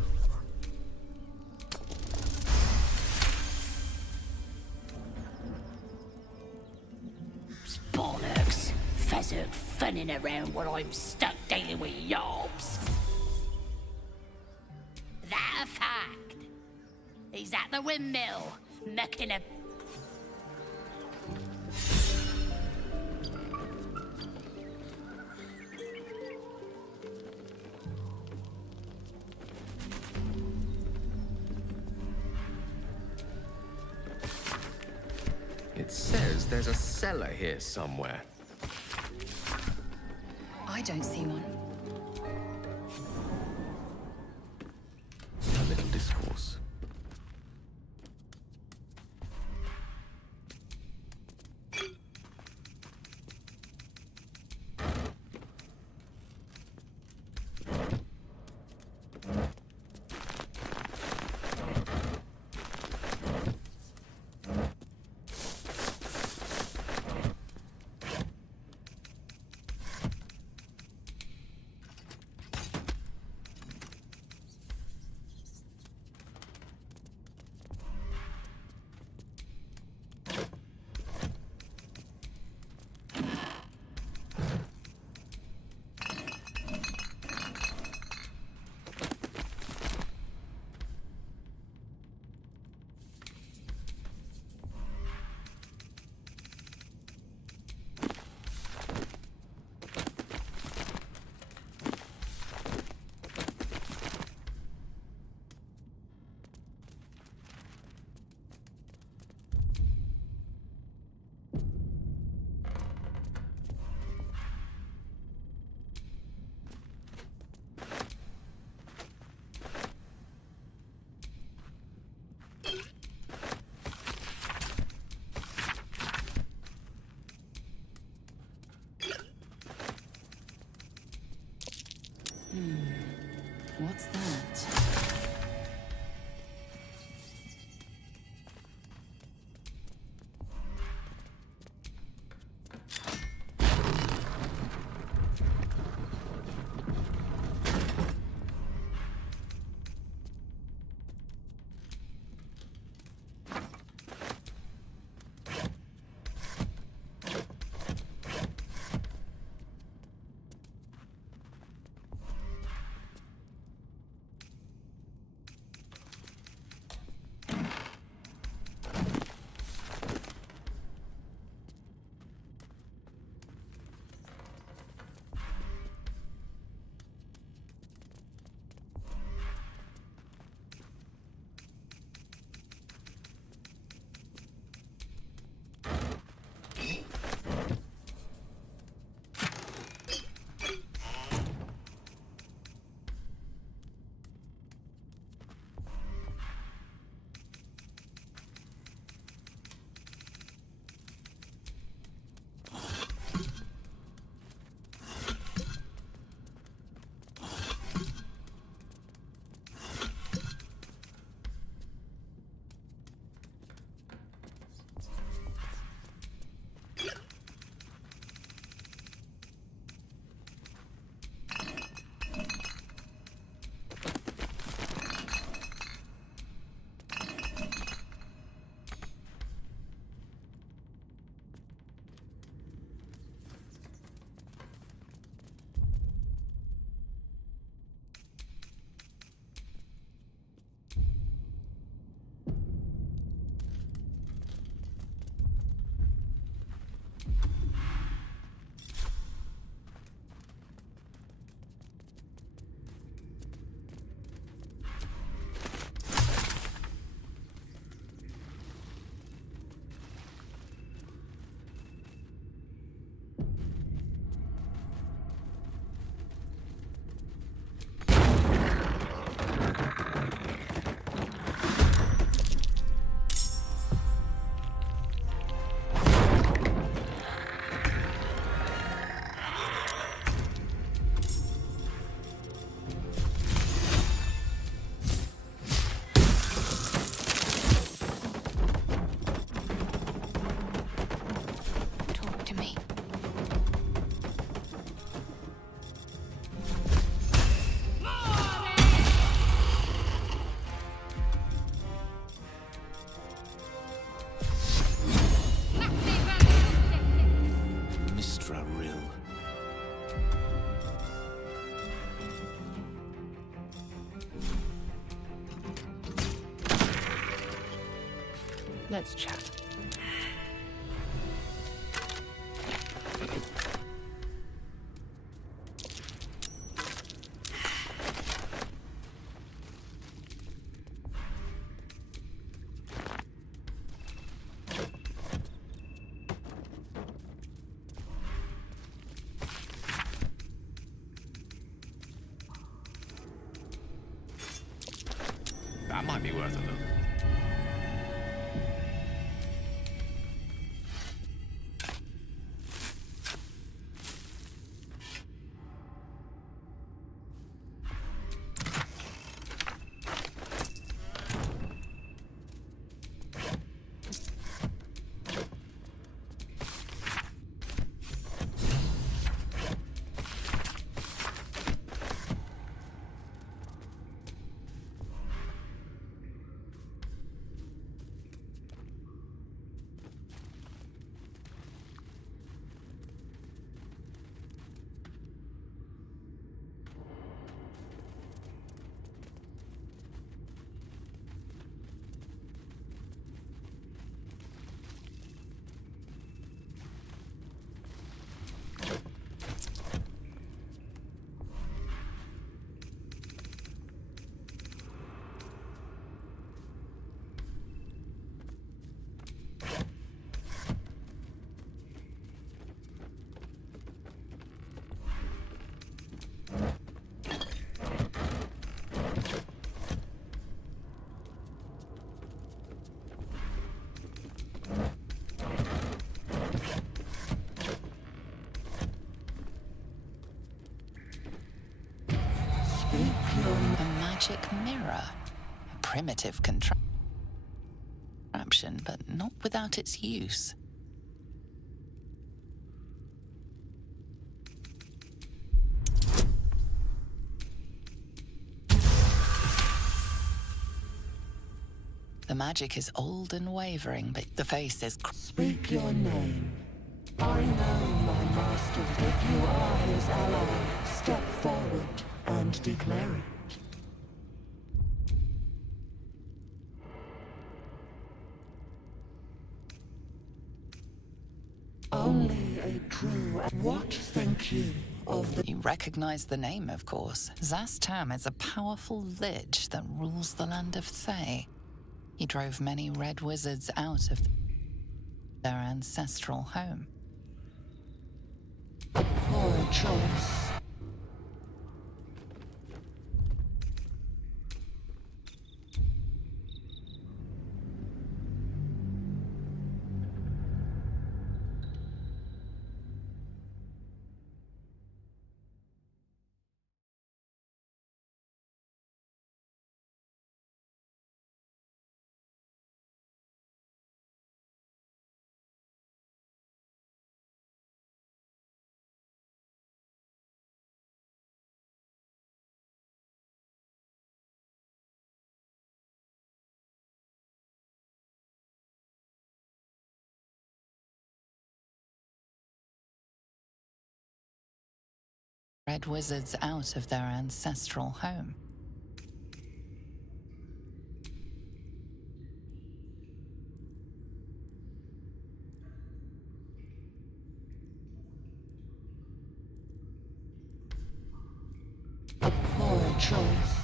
Bollocks! Pheasant funning around while I'm stuck dealing with yobs. That a fact? He's at the windmill, mucking a... It says there's a cellar here somewhere. I don't see one. A little discourse. What's that? Let's chat. might be worth a look. A magic mirror. A primitive contraption, but not without its use. The magic is old and wavering, but the face is... Speak your name. I know my master. If you are his ally, step forward and declare it. Only a true... What think you of the... You recognize the name, of course. Zastam is a powerful lich that rules the land of Thay. He drove many red wizards out of their ancestral home. Poor choice. Red wizards out of their ancestral home. Poor choice.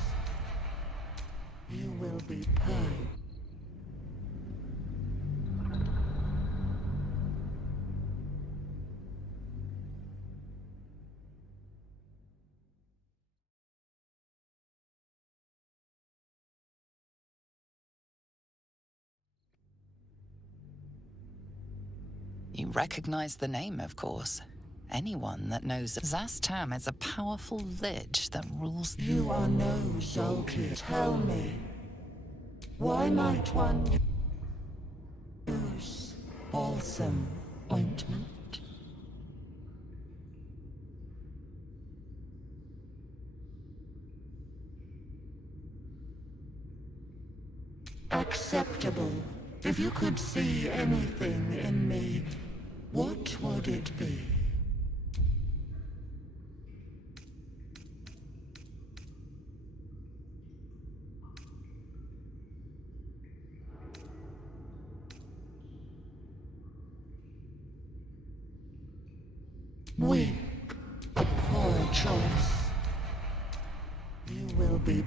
You will be paid. You recognize the name, of course. Anyone that knows Zastam is a powerful lich that rules... You are no Zolki. Tell me, why might one use balsam ointment? Acceptable. If you could see anything in me, what would it be? Weak. Poor choice. You will be...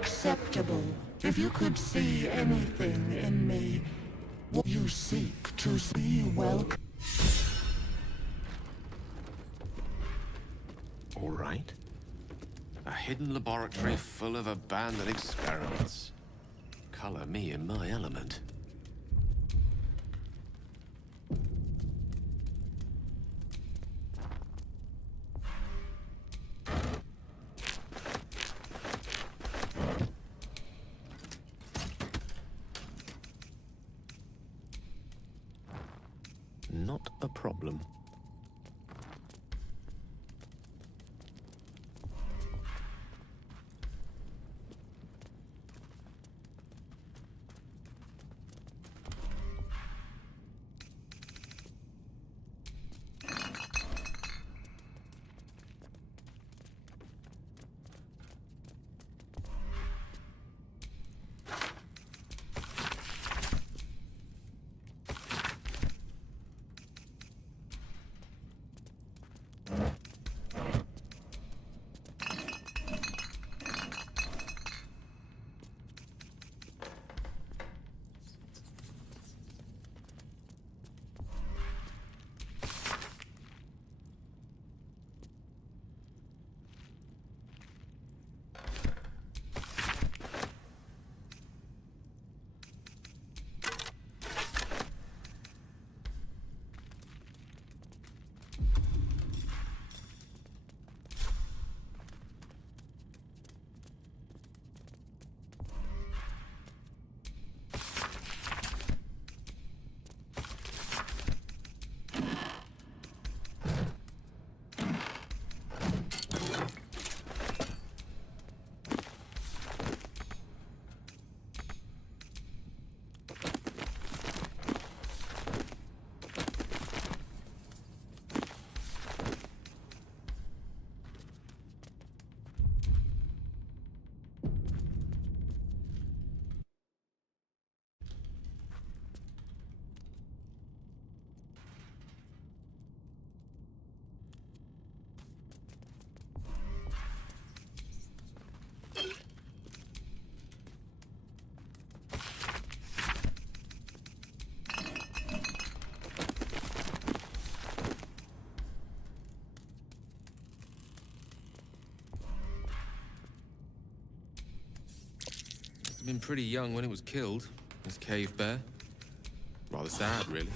acceptable. If you could see anything in me, what you seek to see welcome. All right. A hidden laboratory full of abandoned experiments. Color me in my element. Not a problem. Must have been pretty young when it was killed, this cave bear. Rather sad, really.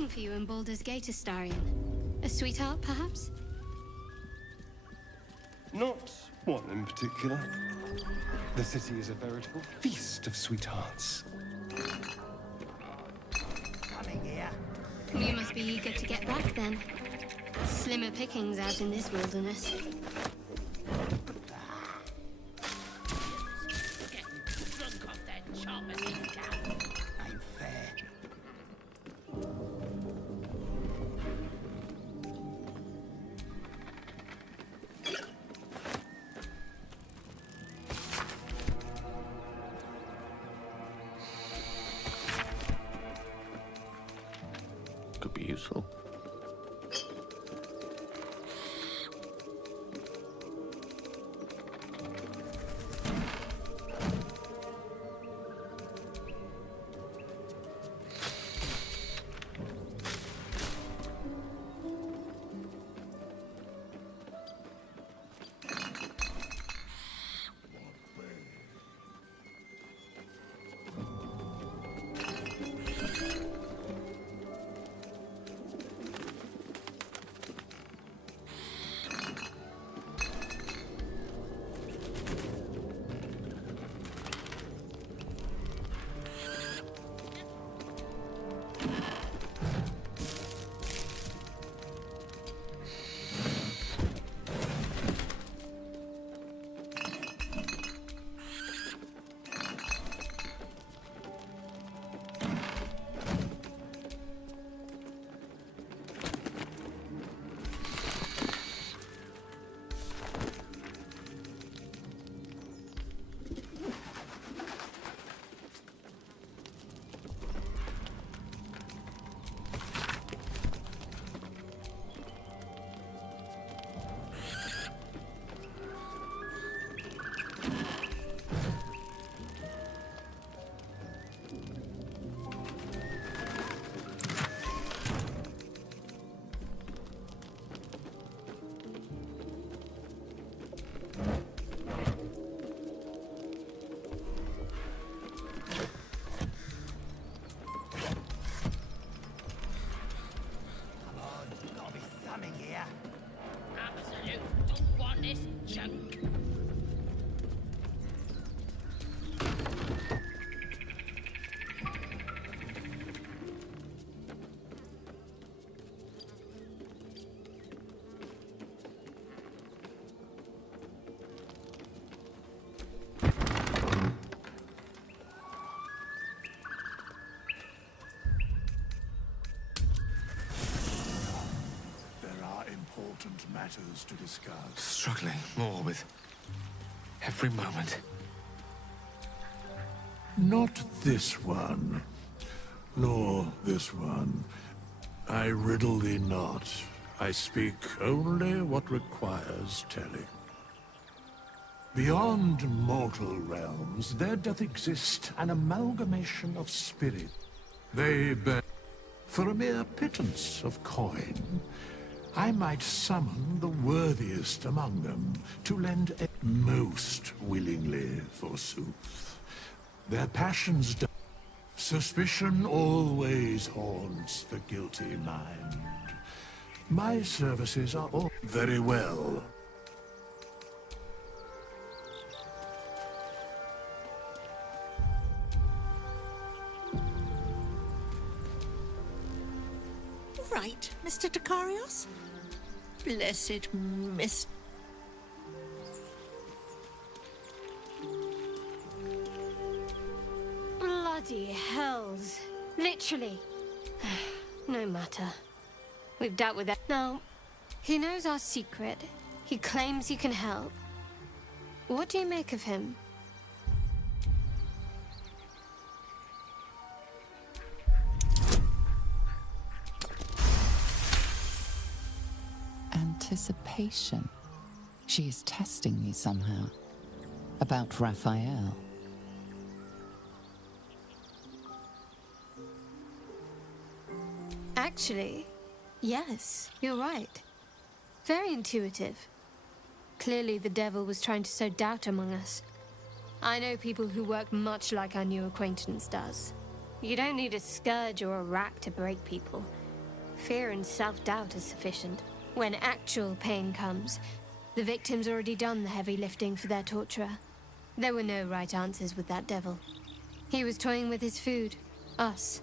waiting for you in Baldur's Gate, Astarion. A sweetheart, perhaps? Not one in particular. The city is a veritable feast of sweethearts. Coming here. You must be eager to get back, then. Slimmer pickings out in this wilderness. Could be useful. Matters to discuss. Struggling more with every moment. Not this one, nor this one. I riddle thee not. I speak only what requires telling. Beyond mortal realms, there doth exist an amalgamation of spirit. They bear for a mere pittance of coin. I might summon the worthiest among them to lend most willingly, forsooth. Their passions suspicion always haunts the guilty mind. My services are all very well. Right, Mr. Dekarios? Blessed Miss... Bloody hells. Literally. No matter. We've dealt with that. Now, he knows our secret. He claims he can help. What do you make of him? Anticipation. She is testing me somehow. About Raphael. Actually, yes, you're right. Very intuitive. Clearly the devil was trying to sow doubt among us. I know people who work much like our new acquaintance does. You don't need a scourge or a rack to break people. Fear and self-doubt is sufficient. When actual pain comes, the victim's already done the heavy lifting for their torturer. There were no right answers with that devil. He was toying with his food, us.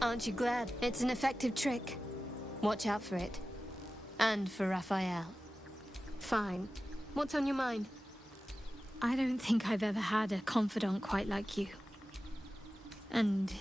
Aren't you glad? It's an effective trick. Watch out for it. And for Raphael. Fine. What's on your mind? I don't think I've ever had a confidant quite like you. And...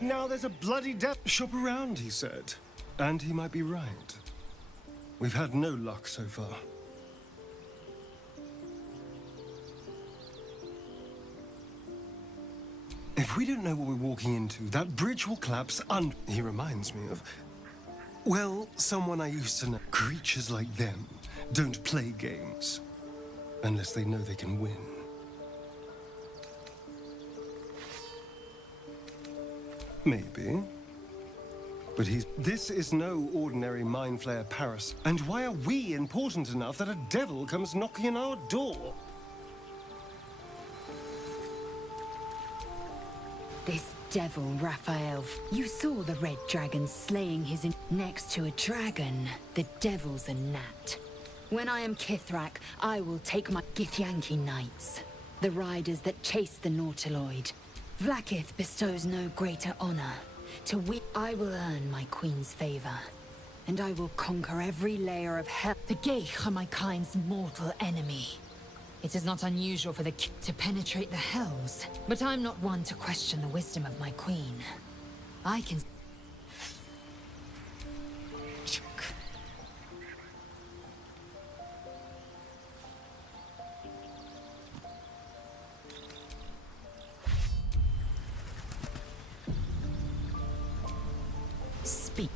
Now there's a bloody devil. Shop around, he said. And he might be right. We've had no luck so far. If we don't know what we're walking into, that bridge will collapse under... He reminds me of... Well, someone I used to know. Creatures like them don't play games. Unless they know they can win. Maybe. But this is no ordinary Mind Flayer Paris. And why are we important enough that a devil comes knocking on our door? This devil, Raphael. You saw the red dragon slaying his next to a dragon. The devil's a gnat. When I am Kithrak, I will take my Githyanki knights. The riders that chase the Nautiloid. Vlaakith bestows no greater honor. I will earn my queen's favor, and I will conquer every layer of hell. The Geich are my kind's mortal enemy. It is not unusual for the to penetrate the hells, but I'm not one to question the wisdom of my queen. I can... Speak.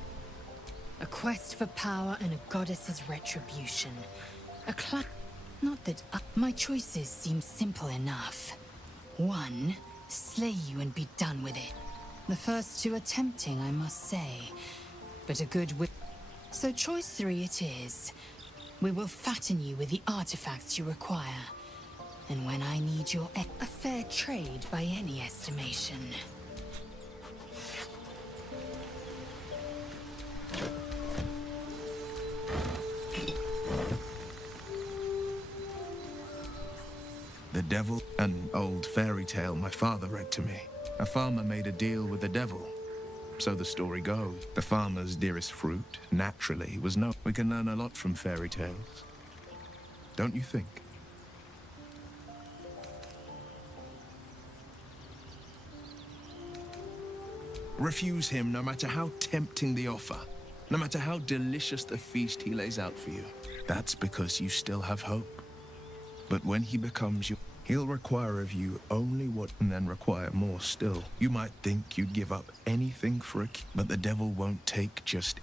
A quest for power and a goddess's retribution. Not that my choices seem simple enough. 1, slay you and be done with it. The first 2 are tempting, I must say, but a good So choice 3 it is. We will fatten you with the artifacts you require. And when I need your a fair trade by any estimation. The devil? An old fairy tale my father read to me. A farmer made a deal with the devil. So the story goes. The farmer's dearest fruit, naturally, was no. We can learn a lot from fairy tales. Don't you think? Refuse him no matter how tempting the offer. No matter how delicious the feast he lays out for you. That's because you still have hope. But when he becomes you, he'll require of you only what, and then require more still. You might think you'd give up anything for a but the devil won't take just...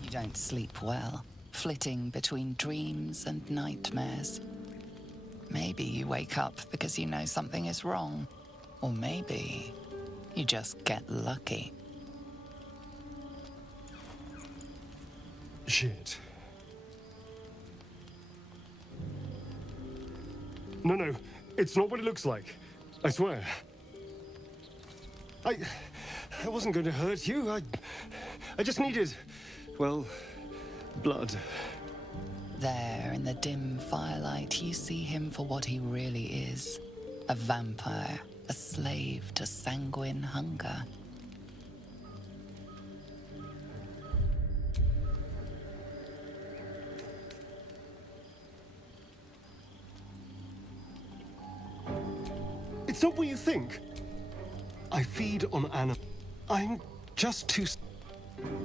You don't sleep well, flitting between dreams and nightmares. Maybe you wake up because you know something is wrong. Or maybe you just get lucky. Shit. No, it's not what it looks like. I swear. I wasn't going to hurt you. I just needed, well, blood. There, in the dim firelight, you see him for what he really is. A vampire, a slave to sanguine hunger. It's not what you think. I feed on animals. I'm just too...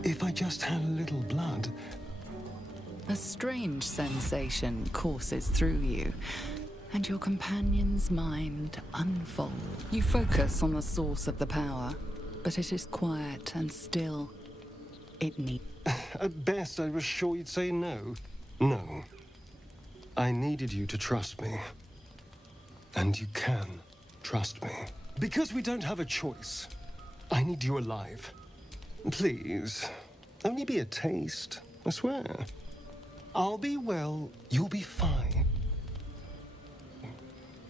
If I just had a little blood... A strange sensation courses through you, and your companion's mind unfolds. You focus on the source of the power, but it is quiet and still. It needs... At best, I was sure you'd say no. No. I needed you to trust me. And you can trust me. Because we don't have a choice. I need you alive. Please. Only be a taste, I swear. I'll be well, you'll be fine.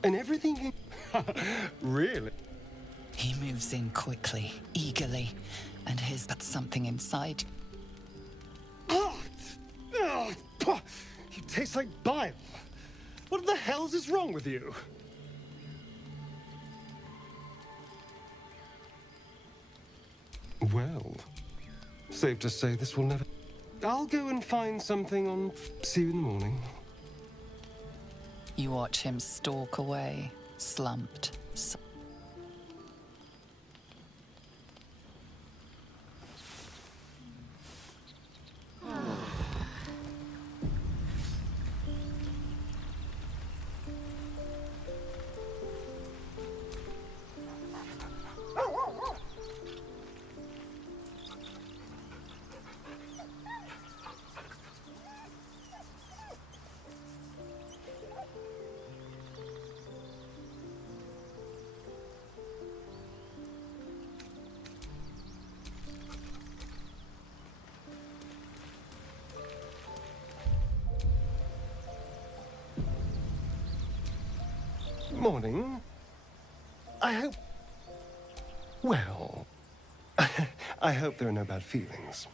And everything... Really? He moves in quickly, eagerly, and he's got something inside. You taste like bile. What the hell's is wrong with you? Well, safe to say this will never... I'll go and find something on... See you in the morning. You watch him stalk away, slumped. Morning. I hope... Well... I hope there are no bad feelings.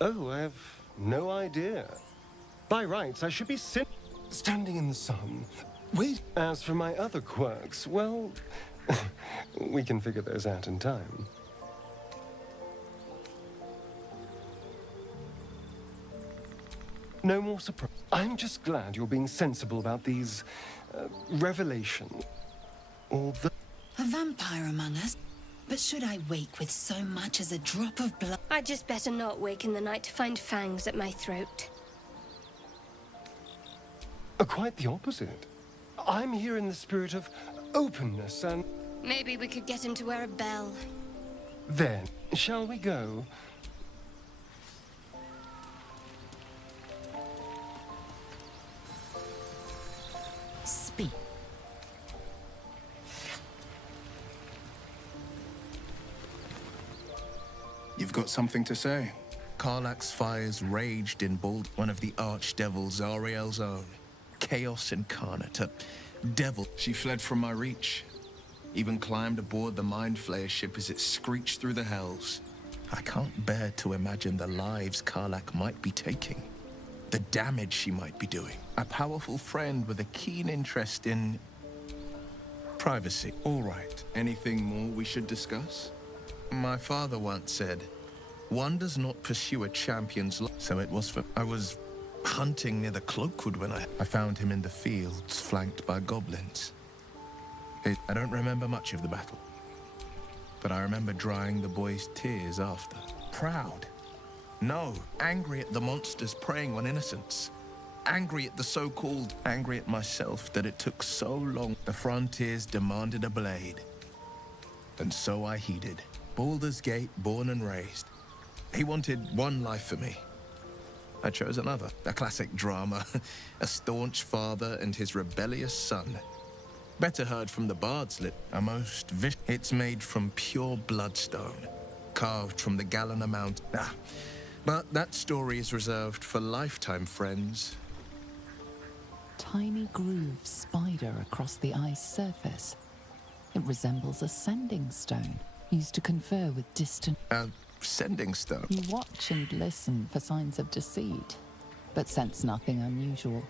Oh, I have no idea. By rights, I should be standing in the sun. Wait, as for my other quirks, well... we can figure those out in time. No more surprise. I'm just glad you're being sensible about these... revelations. Or the... A vampire among us? But should I wake with so much as a drop of blood? I'd just better not wake in the night to find fangs at my throat. Quite the opposite. I'm here in the spirit of openness and... Maybe we could get him to wear a bell. Then, shall we go? Speak. You've got something to say? Karlach's fires raged in one of the archdevils Zariel's own. Chaos incarnate, a devil. She fled from my reach. Even climbed aboard the Mind Flayer ship as it screeched through the hells. I can't bear to imagine the lives Karlach might be taking. The damage she might be doing. A powerful friend with a keen interest in... privacy. All right. Anything more we should discuss? My father once said, one does not pursue a champion's life. So it was for... I was hunting near the Cloakwood when I found him in the fields, flanked by goblins. I don't remember much of the battle, but I remember drying the boy's tears after. Proud. No, angry at the monsters preying on innocents. Angry at the so-called... angry at myself that it took so long. The frontiers demanded a blade. And so I heeded. Baldur's Gate, born and raised. He wanted one life for me. I chose another. A classic drama. A staunch father and his rebellious son. Better heard from the bard's lip. A most vicious... It's made from pure bloodstone. Carved from the Galena Mountain. But that story is reserved for lifetime friends. Tiny grooves spider across the ice surface. It resembles a sending stone, used to confer with distant... Sending stone? You watch and listen for signs of deceit, but sense nothing unusual.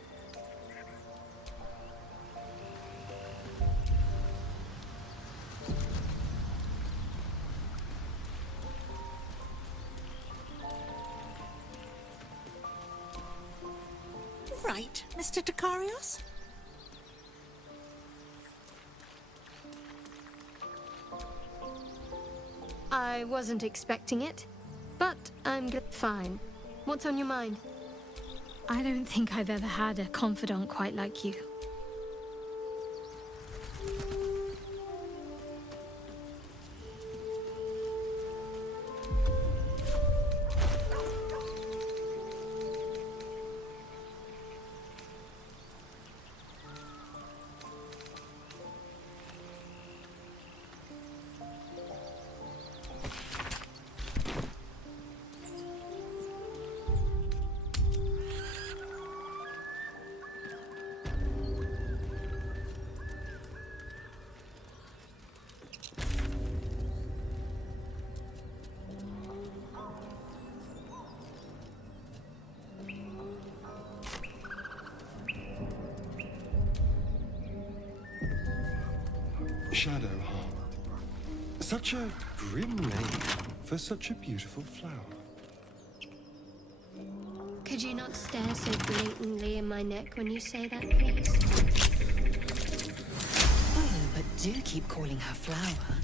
Right, Mr. Dekarios? I wasn't expecting it, but I'm fine. What's on your mind? I don't think I've ever had a confidant quite like you. Shadowheart. Such a grim name for such a beautiful flower. Could you not stare so blatantly in my neck when you say that, please? Oh, but do keep calling her flower.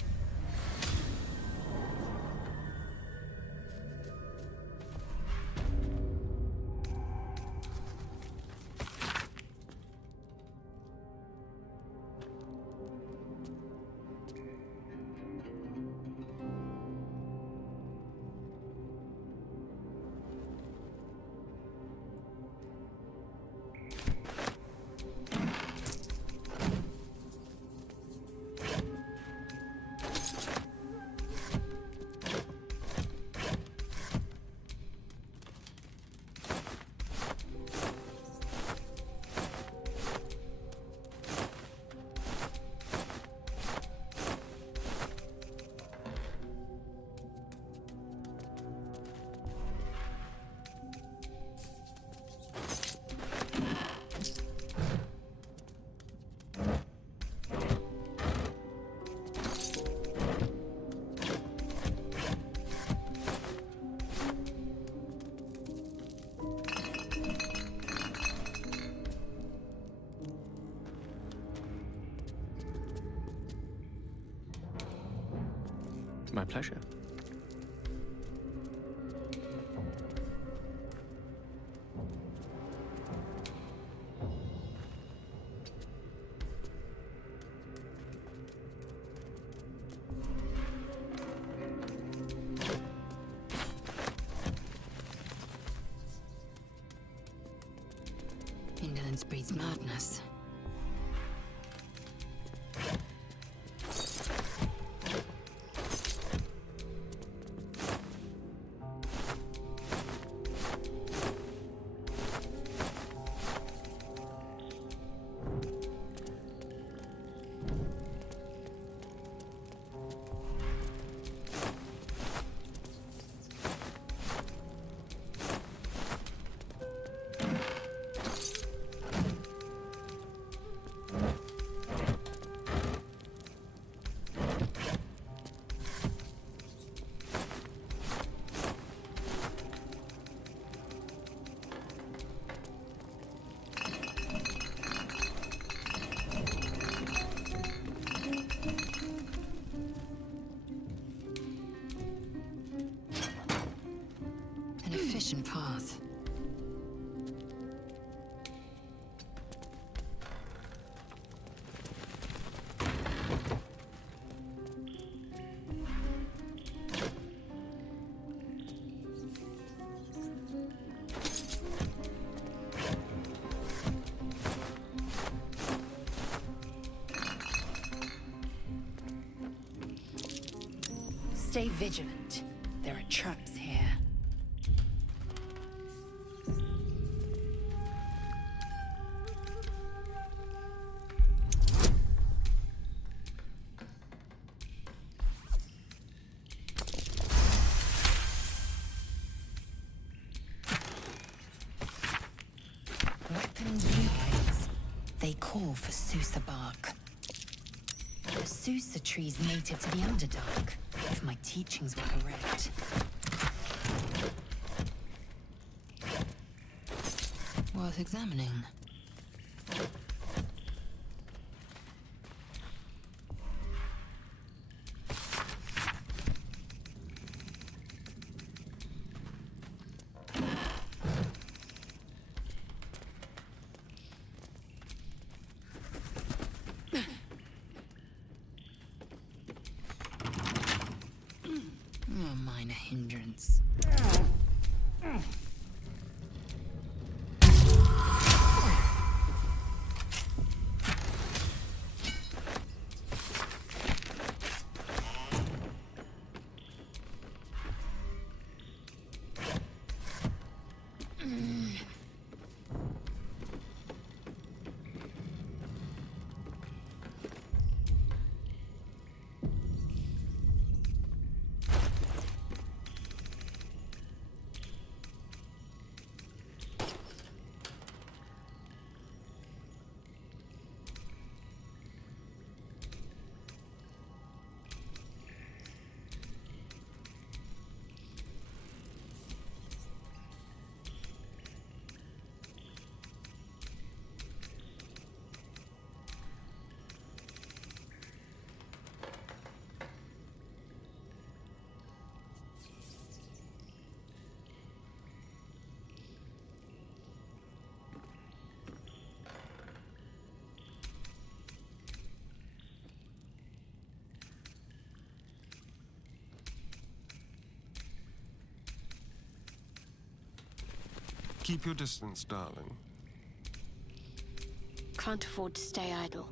pleasure. Indolence breeds madness. An efficient path. Stay vigilant. There are traps here. Weapons blueprints. They call for Sousa bark. The Sousa tree's native to the Underdark, if my teachings were correct. Worth examining. A minor hindrance. Keep your distance, darling. Can't afford to stay idle.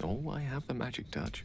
Oh, I have the magic touch.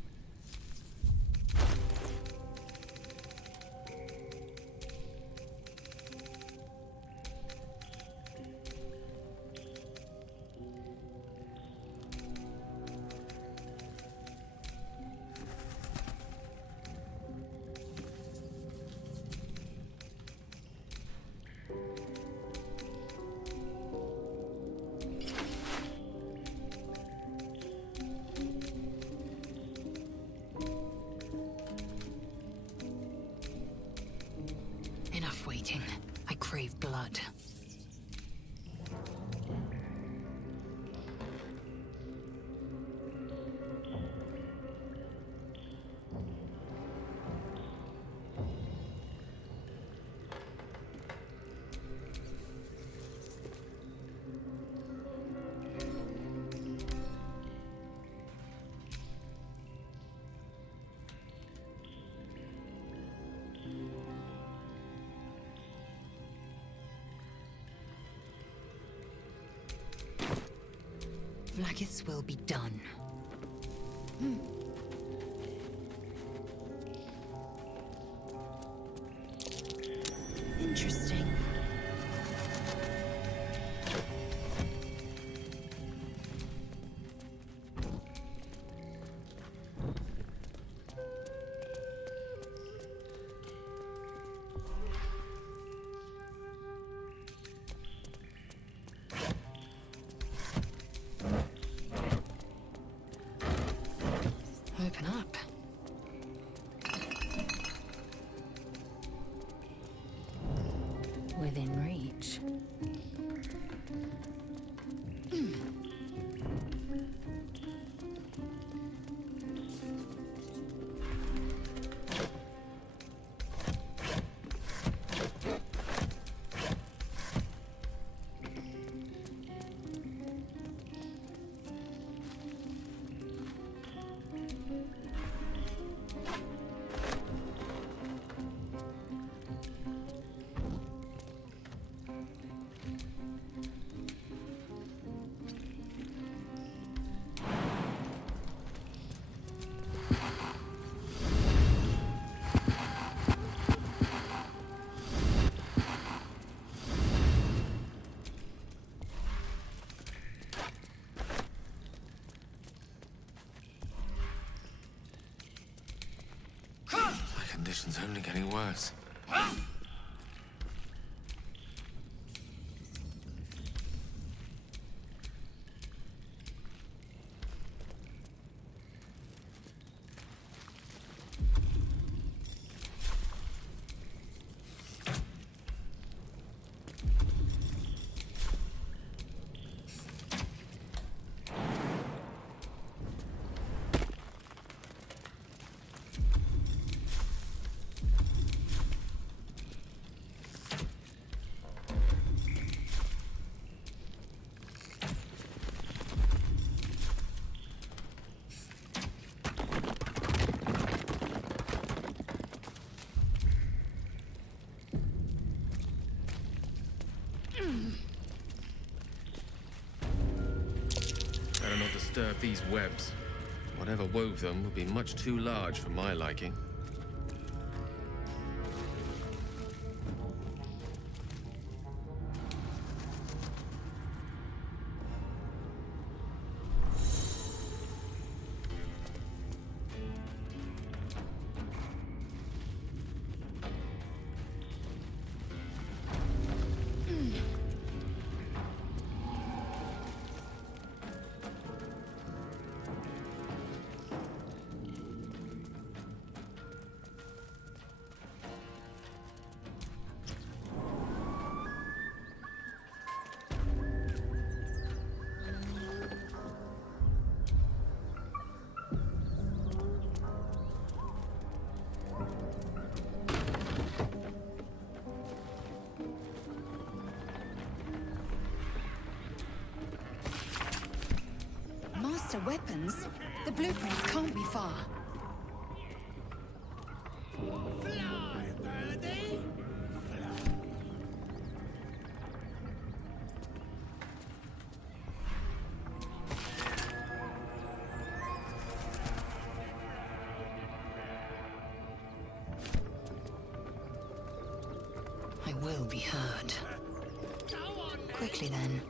crave blood. Vlagith's will be done. Interesting. Open up. Within reach. My condition's only getting worse. Better not disturb these webs. Whatever wove them would be much too large for my liking. Master weapons? The blueprints can't be far. I will be heard. Quickly then.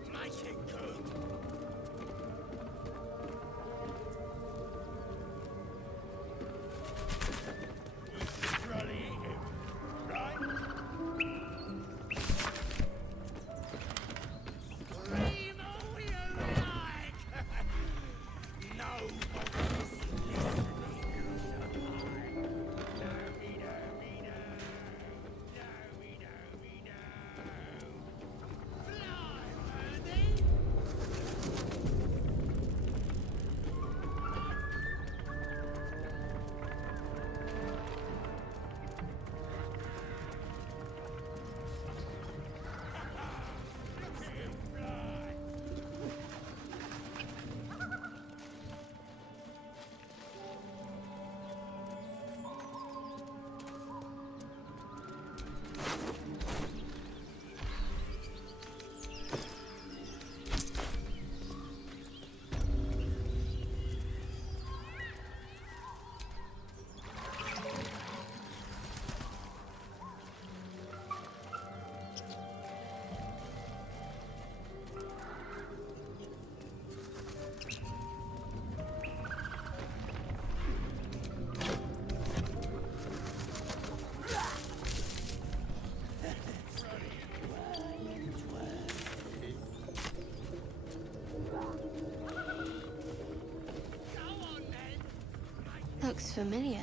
looks familiar.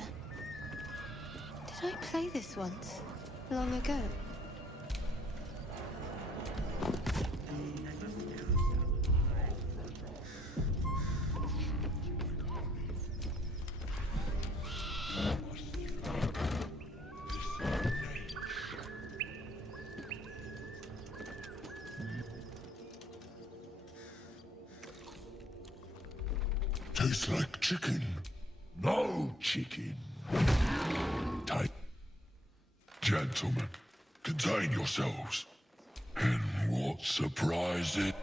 Did I play this once? Long ago? Tastes like chicken. No chicken. Type. Gentlemen, contain yourselves. And what surprise it,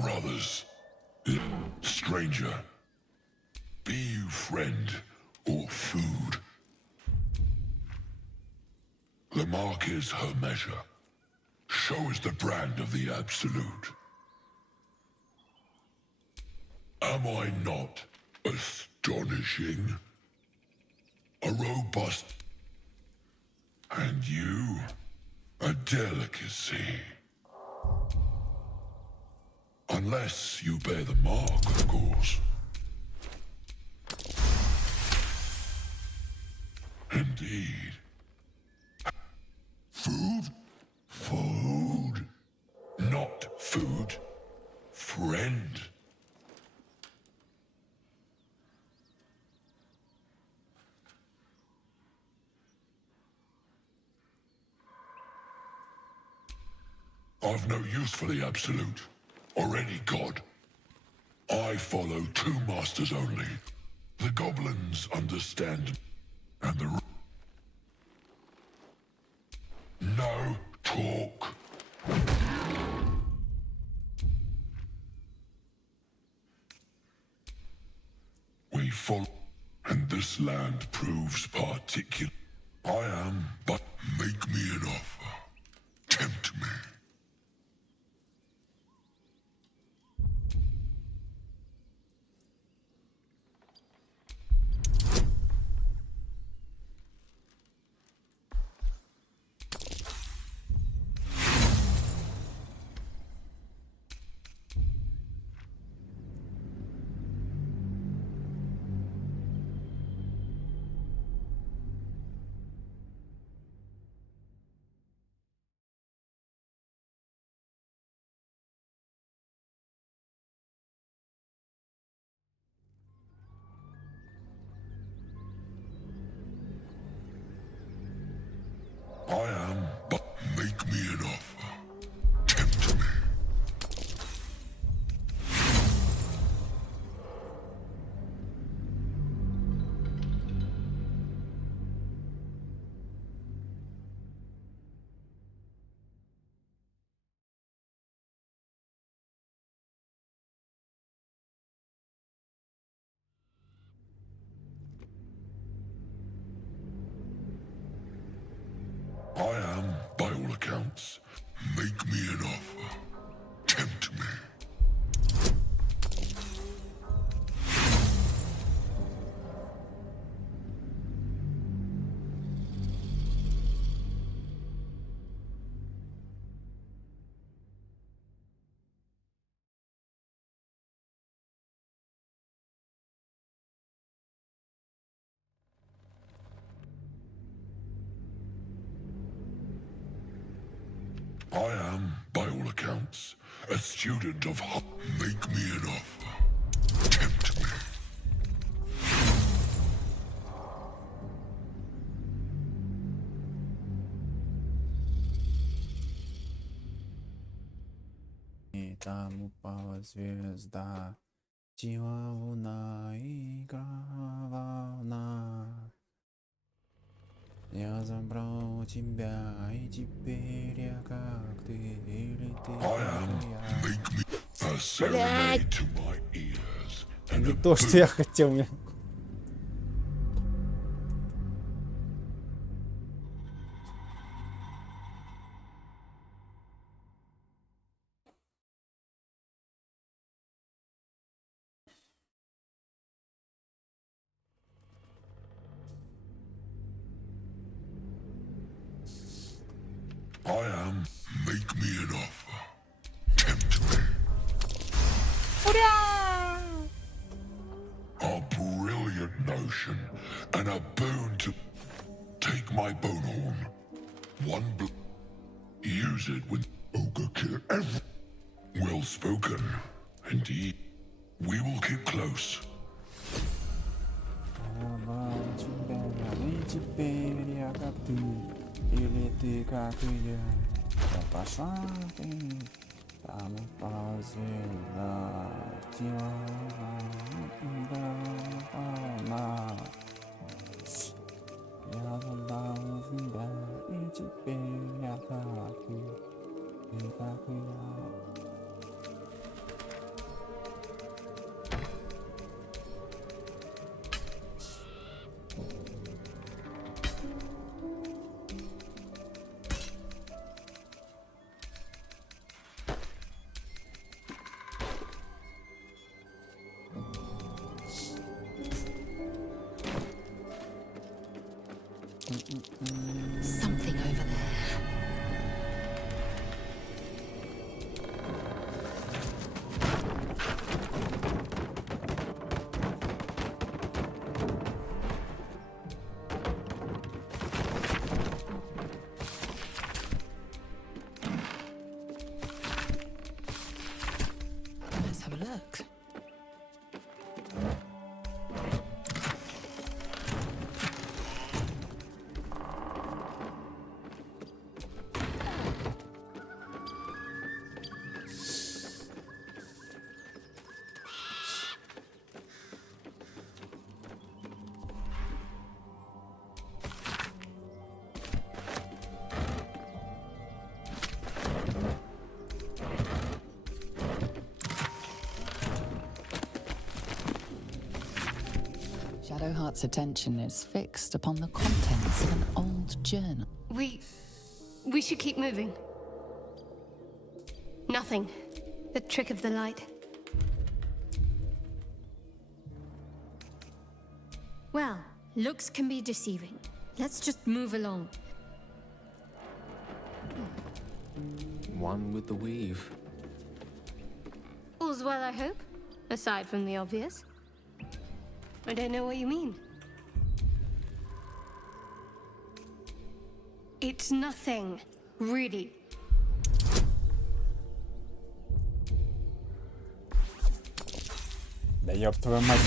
brothers? Stranger, be you friend or food? The mark is her measure. Show us the brand of the absolute. Am I not astonishing? A robust... And you, a delicacy. Unless you bear the mark, of course. Indeed. Food? Food. Not food. Friend. I've no use for the absolute, or any god. I follow two masters only. The goblins understand, and the... No talk. We follow, and this land proves particular. I am, but make me an offer. Tempt me. I am, but make me an offer. Tempt me. I am, by all accounts. Make me an offer. Tempt me. I am, by all accounts, a student of Make me an offer. Tempt me. И там упала звезда, тела луна играла волна. Я забрал тебя, и теперь я как ты, или ты Блять! Не то, что я хотел. I am, make me an offer. Tempt me. A brilliant notion, and and a boon to take my bone horn. One use it with ogre kill every. Well spoken. Indeed. We will keep close. Или ты, как и я, пошла ты, там позила она. Я забрал тебя, и теперь я как и я. Something over there. Let's have a look. Shadowheart's attention is fixed upon the contents of an old journal. We should keep moving. Nothing. The trick of the light. Well, looks can be deceiving. Let's just move along. One with the weave. All's well, I hope. Aside from the obvious. I don't know what you mean. It's nothing, really. Да ёб твою мать.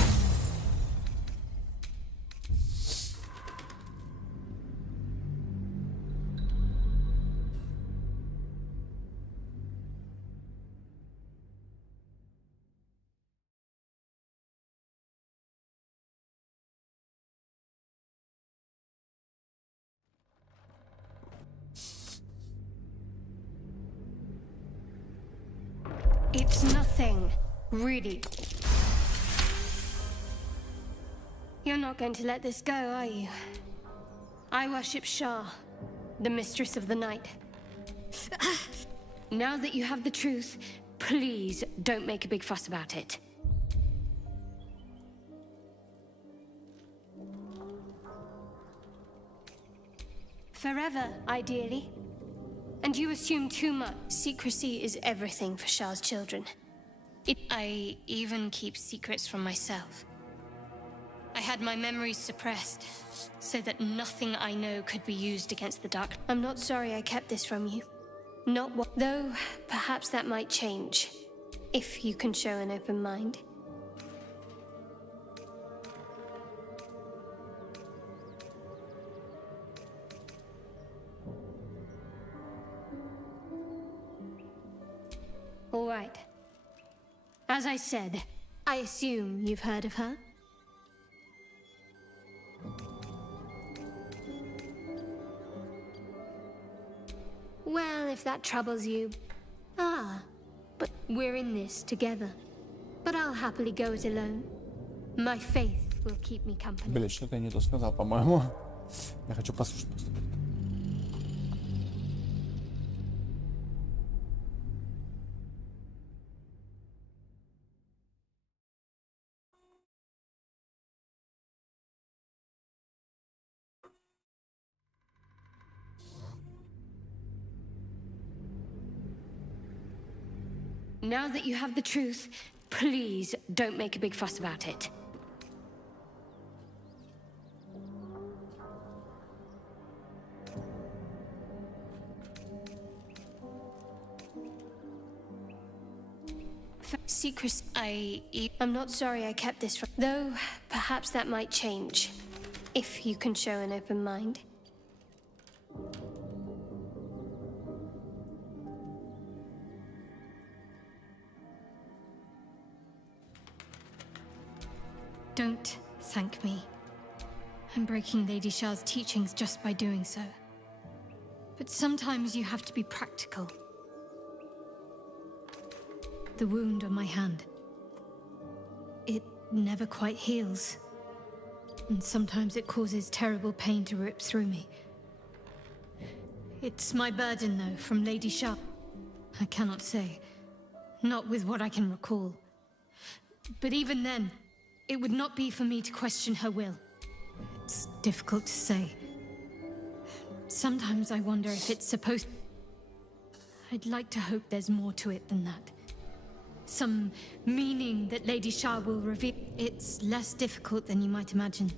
It's nothing, really. You're not going to let this go, are you? I worship Shah, the mistress of the night. Now that you have the truth, please don't make a big fuss about it. Forever, ideally. And you assume too much. Secrecy is everything for Shah's children. I even keep secrets from myself. I had my memories suppressed, so that nothing I know could be used against the dark. I'm not sorry I kept this from you. Not what... Though, perhaps that might change, if you can show an open mind. All right. As I said, I assume you've heard of her. Well, if that troubles you... but we're in this together. But I'll happily go it alone. My faith will keep me company. Блин, что-то я не то сказал, по-моему. Я хочу послушать просто. Now that you have the truth, please don't make a big fuss about it. Secrecy. I'm not sorry I kept this from. Though, perhaps that might change. If you can show an open mind. Don't thank me. I'm breaking Lady Shah's teachings just by doing so. But sometimes you have to be practical. The wound on my hand. It never quite heals. And sometimes it causes terrible pain to rip through me. It's my burden, though, from Lady Shah. I cannot say. Not with what I can recall. But even then, it would not be for me to question her will. It's difficult to say. Sometimes I wonder if it's supposed... I'd like to hope there's more to it than that. Some meaning that Lady Shah will reveal. It's less difficult than you might imagine.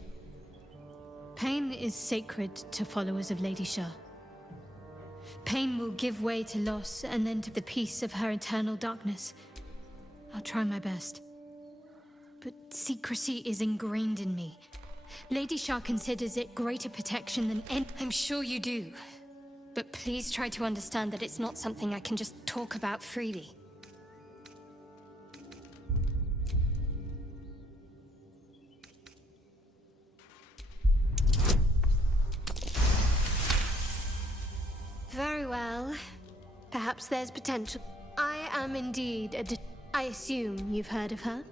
Pain is sacred to followers of Lady Shah. Pain will give way to loss and then to the peace of her eternal darkness. I'll try my best. But secrecy is ingrained in me. Lady Shah considers it greater protection than any... I'm sure you do. But please try to understand that it's not something I can just talk about freely. Very well. Perhaps there's potential. I am indeed a I assume you've heard of her?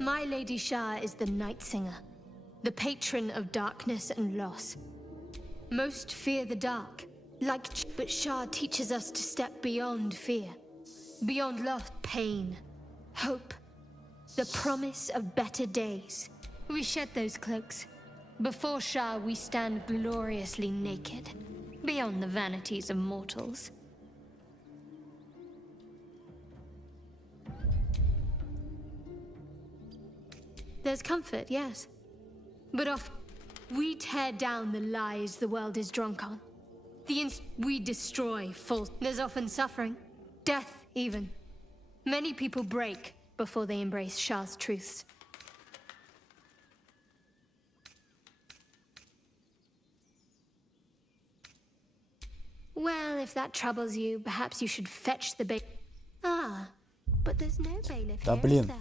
My Lady Shah is the Night Singer, the patron of darkness and loss. Most fear the dark, but Shah teaches us to step beyond fear, beyond loss, pain, hope, the promise of better days. We shed those cloaks. Before Shah, we stand gloriously naked, beyond the vanities of mortals. There's comfort, yes. But we tear down the lies the world is drunk on. We destroy false. There's often suffering, death even. Many people break before they embrace Shah's truths. Well, if that troubles you, perhaps you should fetch the bailiff. Ah, but there's no bailiff Да here, блин. is there?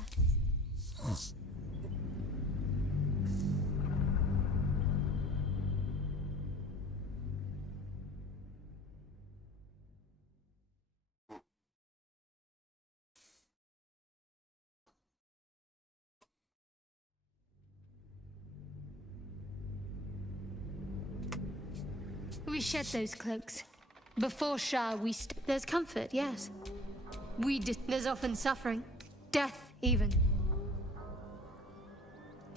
We shed those cloaks. Before Shah, there's comfort, yes. There's often suffering, death even.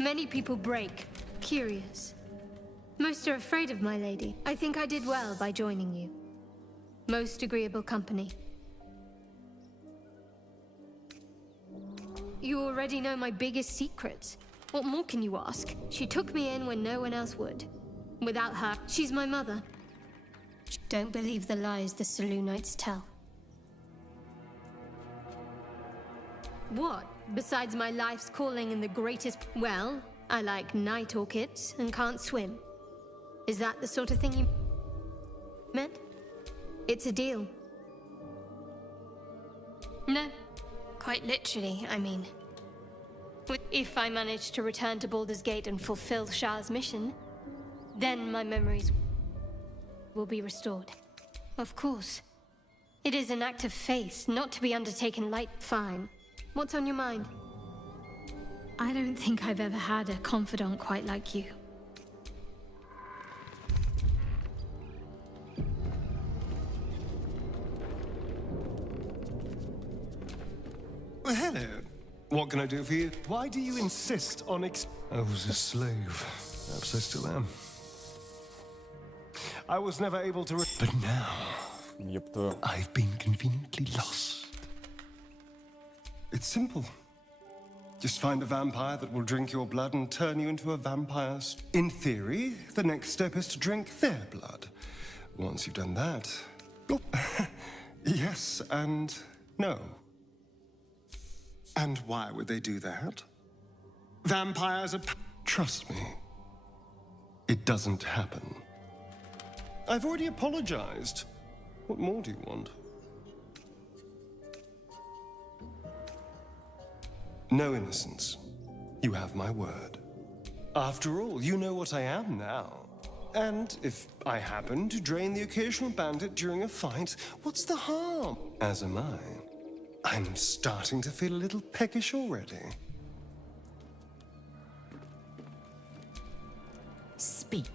Many people break, curious. Most are afraid of my lady. I think I did well by joining you. Most agreeable company. You already know my biggest secrets. What more can you ask? She took me in when no one else would. Without her, she's my mother. Don't believe the lies the Selûnites tell. What? Besides my life's calling and the greatest... Well, I like night orchids and can't swim. Is that the sort of thing you meant? It's a deal. No. Quite literally, I mean. If I manage to return to Baldur's Gate and fulfill Shah's mission, then my memories will be restored. Of course. It is an act of faith, not to be undertaken light. Fine. What's on your mind? I don't think I've ever had a confidant quite like you. Well, hello. What can I do for you? Why do you insist on I was a slave. Perhaps I still am. I was never able to but now, I've been conveniently lost. It's simple. Just find a vampire that will drink your blood and turn you into a vampire. In theory, the next step is to drink their blood. Once you've done that... Oh, yes and no. And why would they do that? Vampires are... Trust me, it doesn't happen. I've already apologized. What more do you want? No innocence. You have my word. After all, you know what I am now. And if I happen to drain the occasional bandit during a fight, what's the harm? As am I. I'm starting to feel a little peckish already. Speak.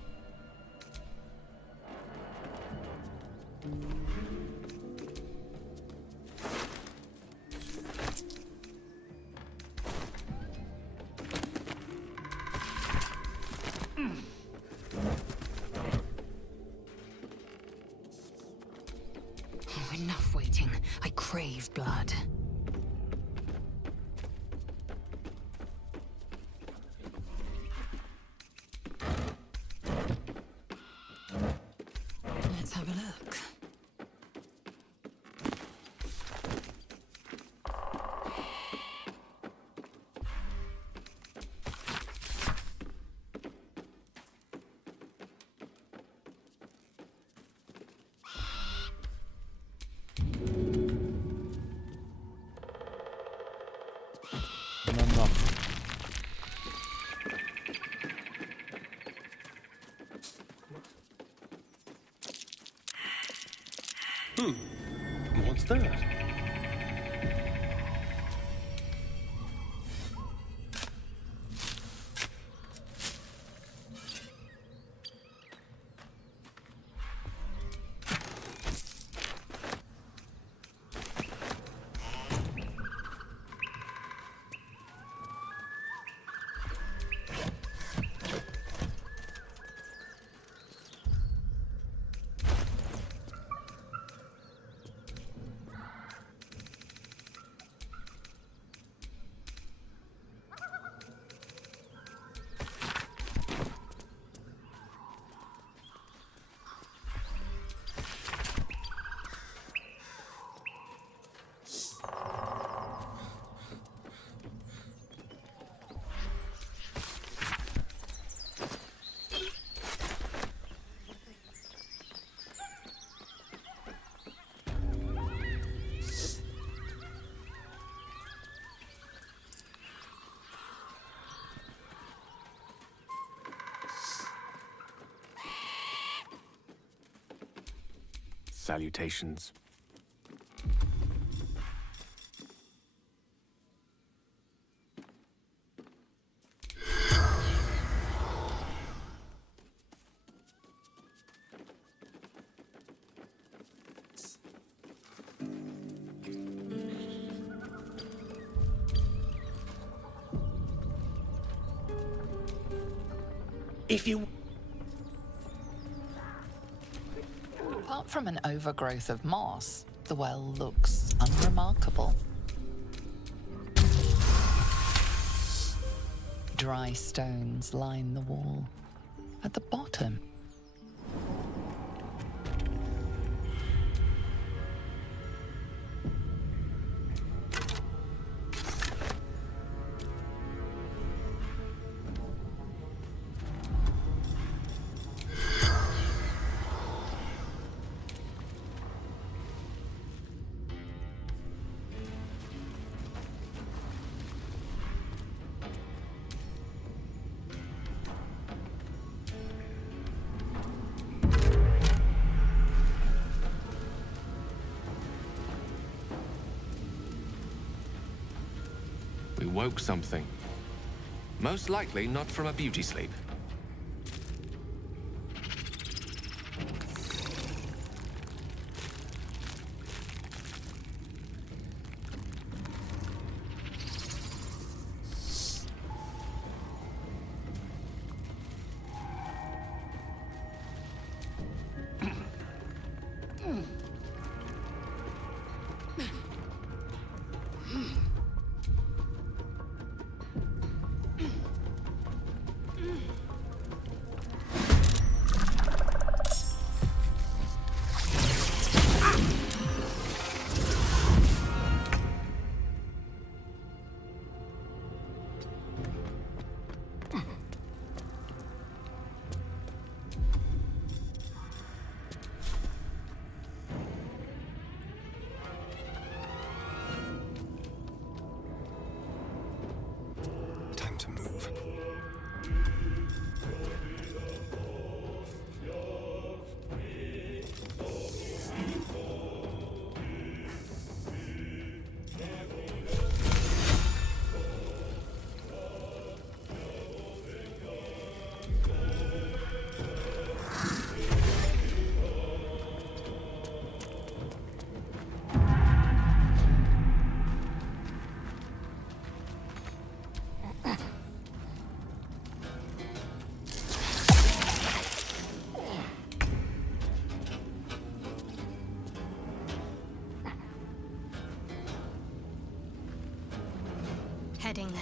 Oh, enough waiting. I crave blood. Let's have a look. What's that? Salutations. If you... Apart from an overgrowth of moss, the well looks unremarkable. Dry stones line the wall. At the bottom, We woke something. Most likely not from a beauty sleep. getting there.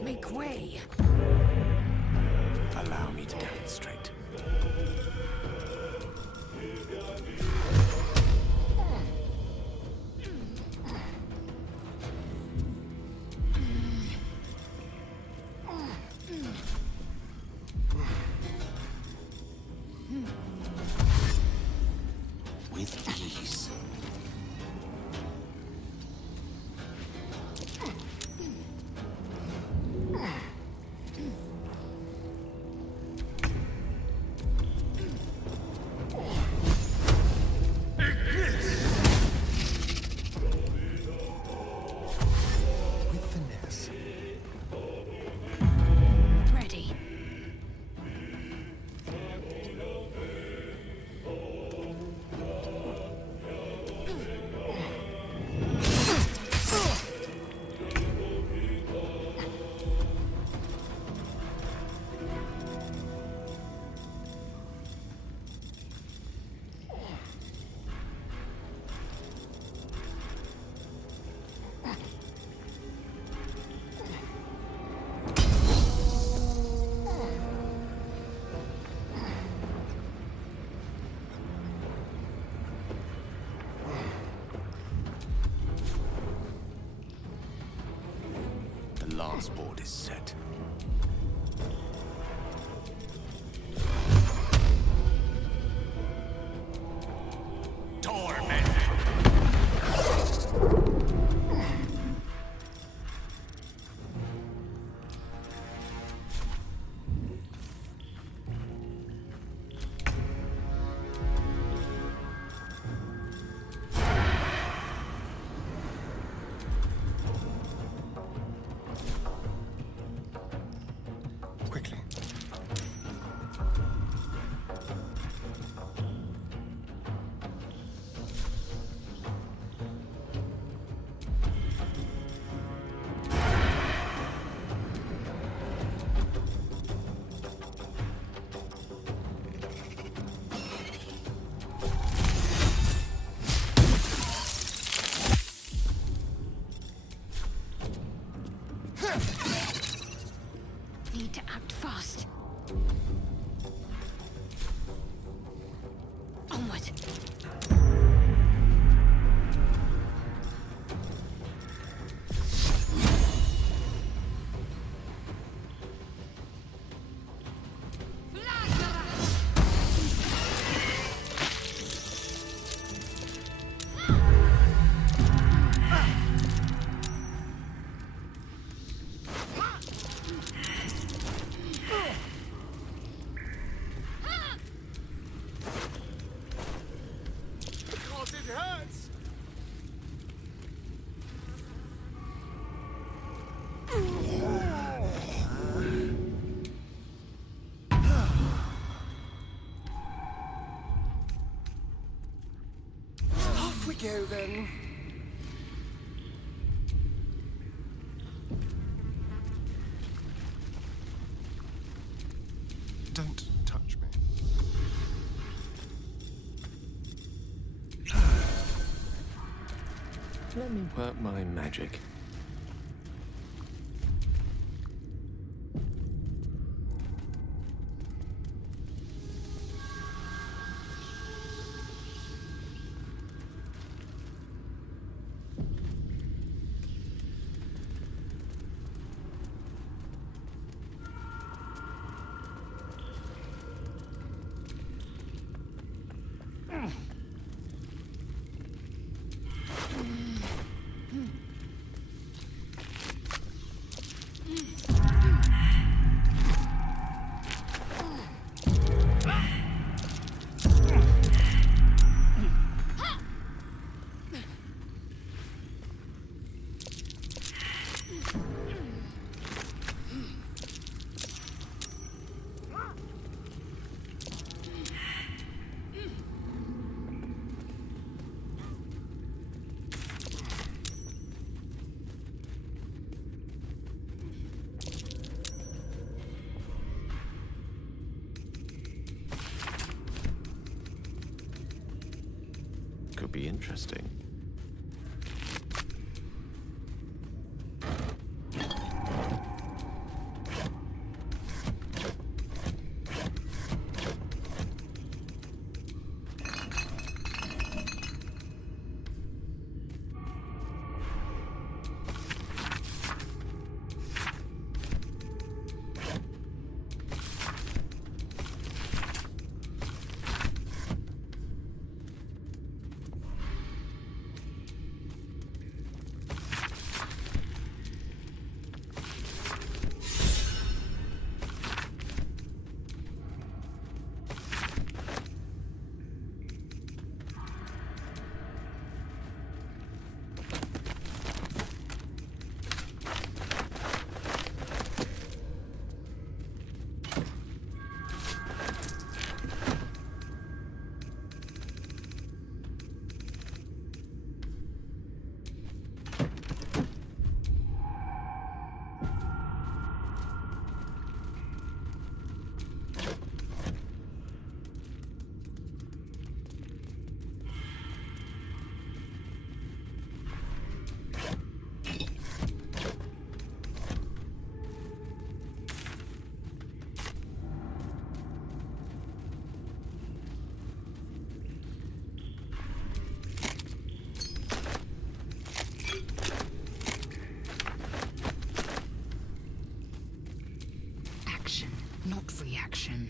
Make way. Allow me to demonstrate. With ease. Ready. The last board is set. Torment! Need to act fast. Onward. We go then. Don't touch me. Let me work my magic. Could be interesting. Not reaction.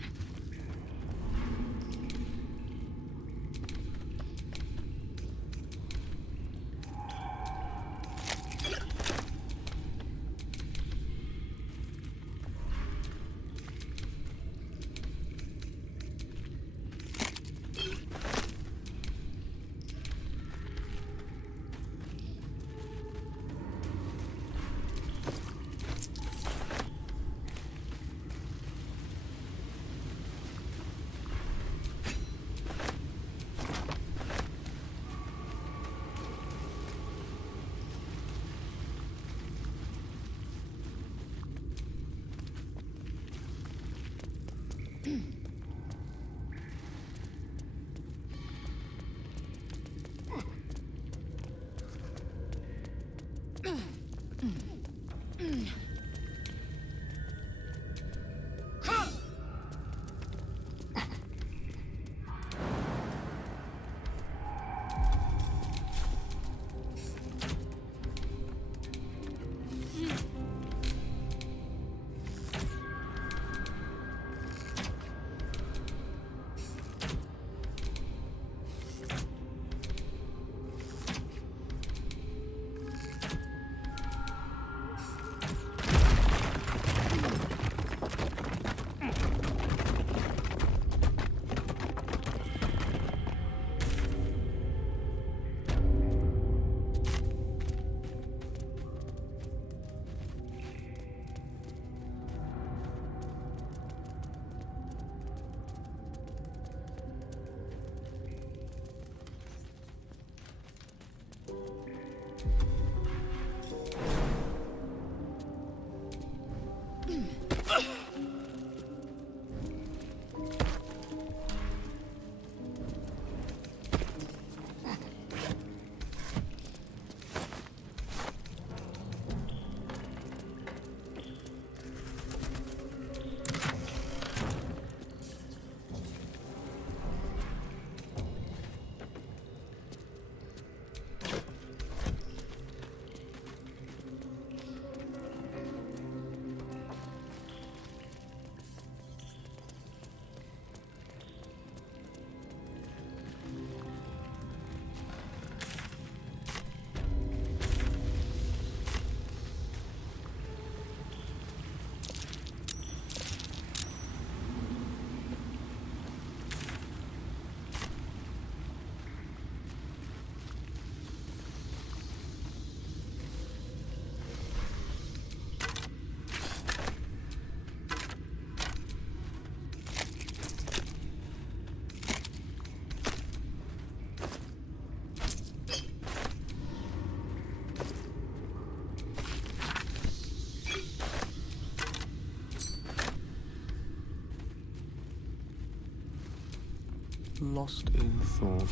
Lost in thought.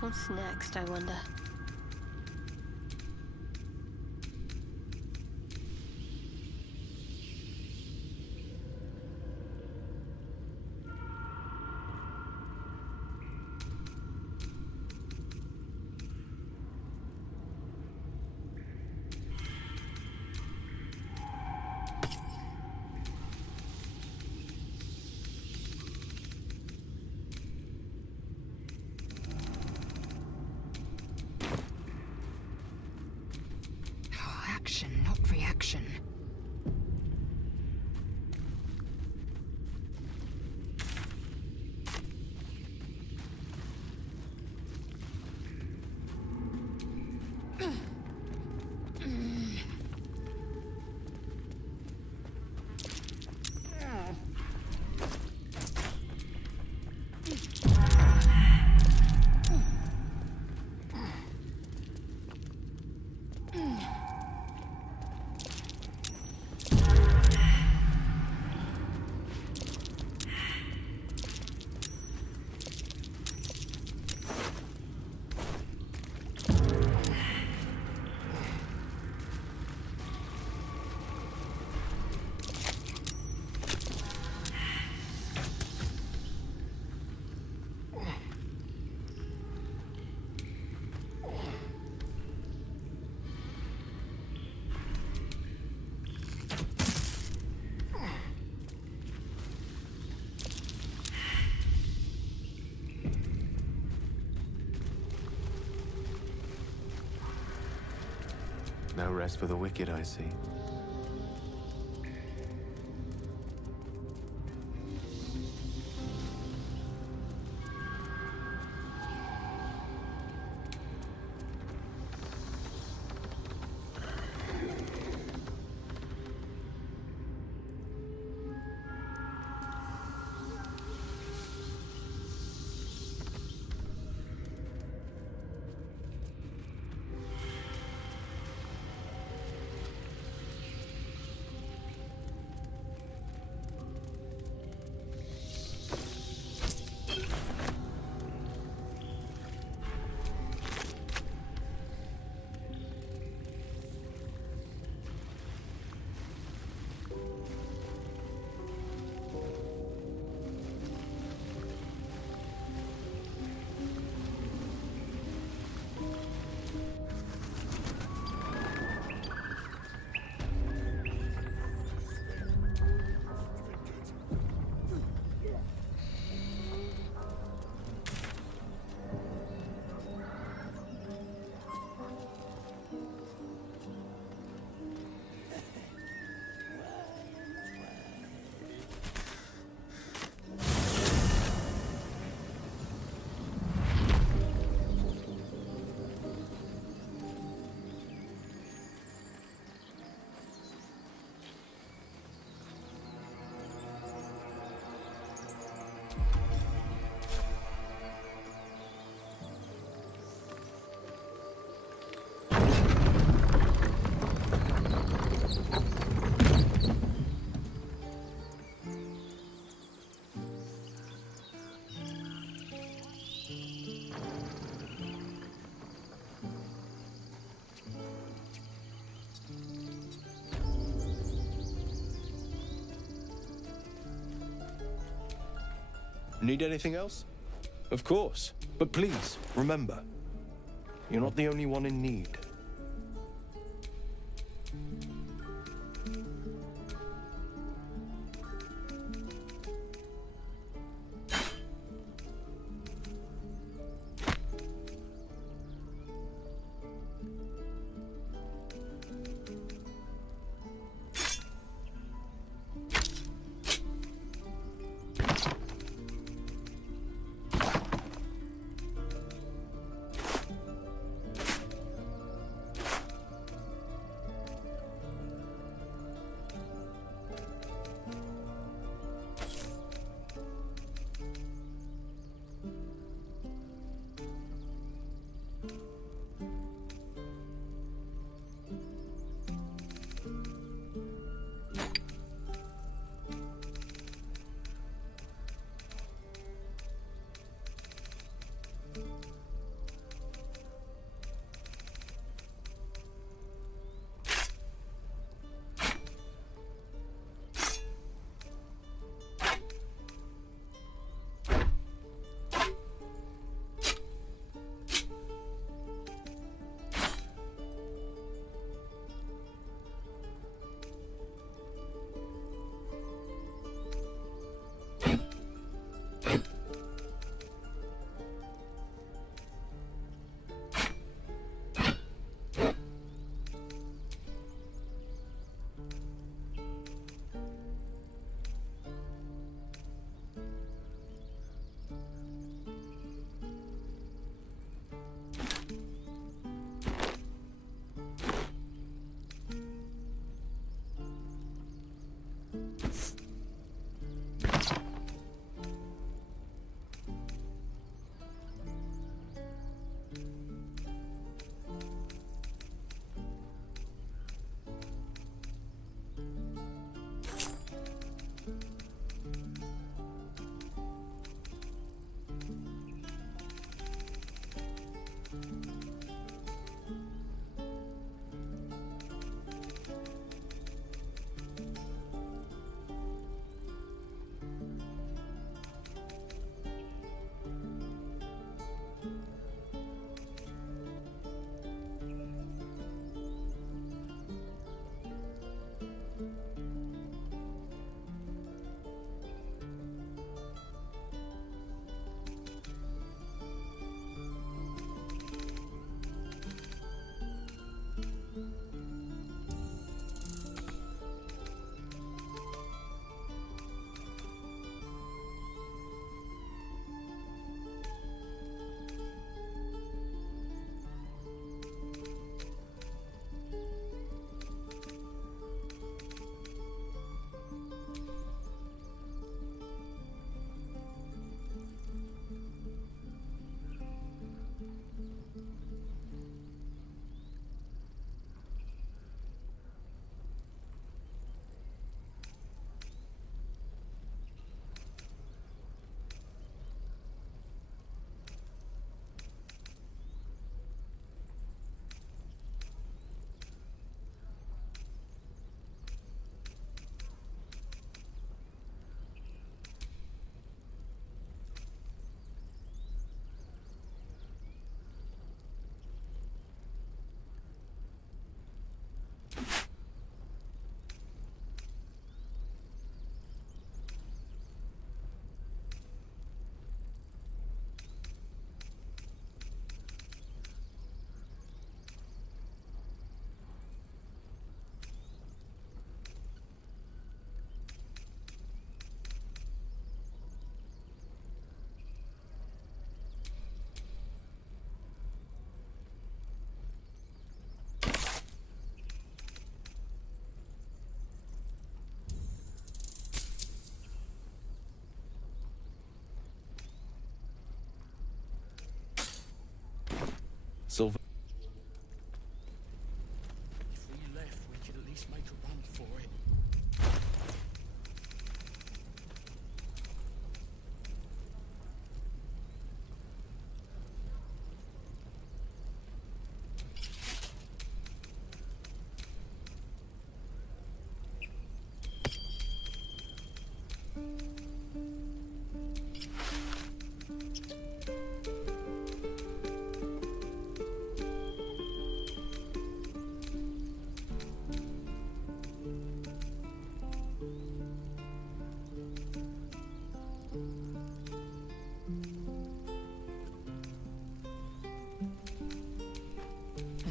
What's next, I wonder? Action, not reaction. No rest for the wicked, I see. Need anything else? Of course. But please, remember, you're not the only one in need.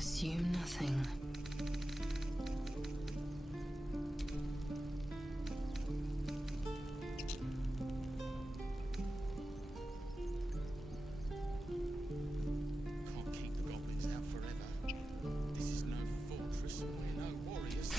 assume nothing. Can't keep the goblins out forever. This is no fortress. We're no warriors.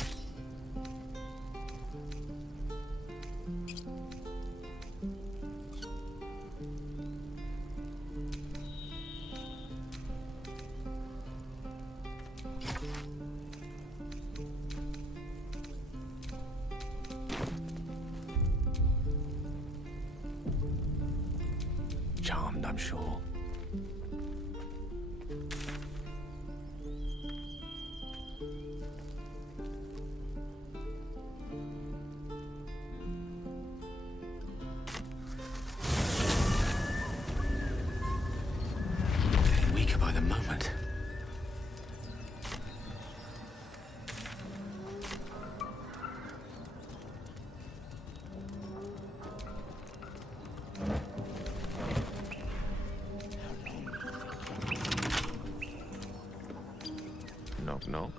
Charmed, I'm sure. Weaker by the moment. Knock, knock.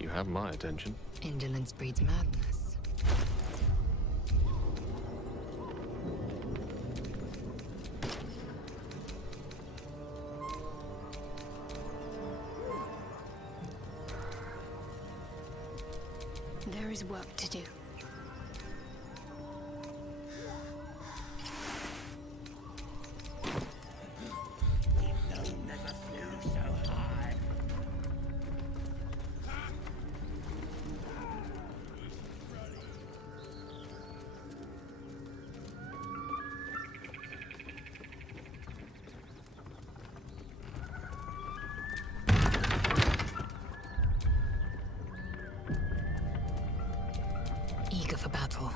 You have my attention. Indolence breeds madness. There is work to do. Eager for battle.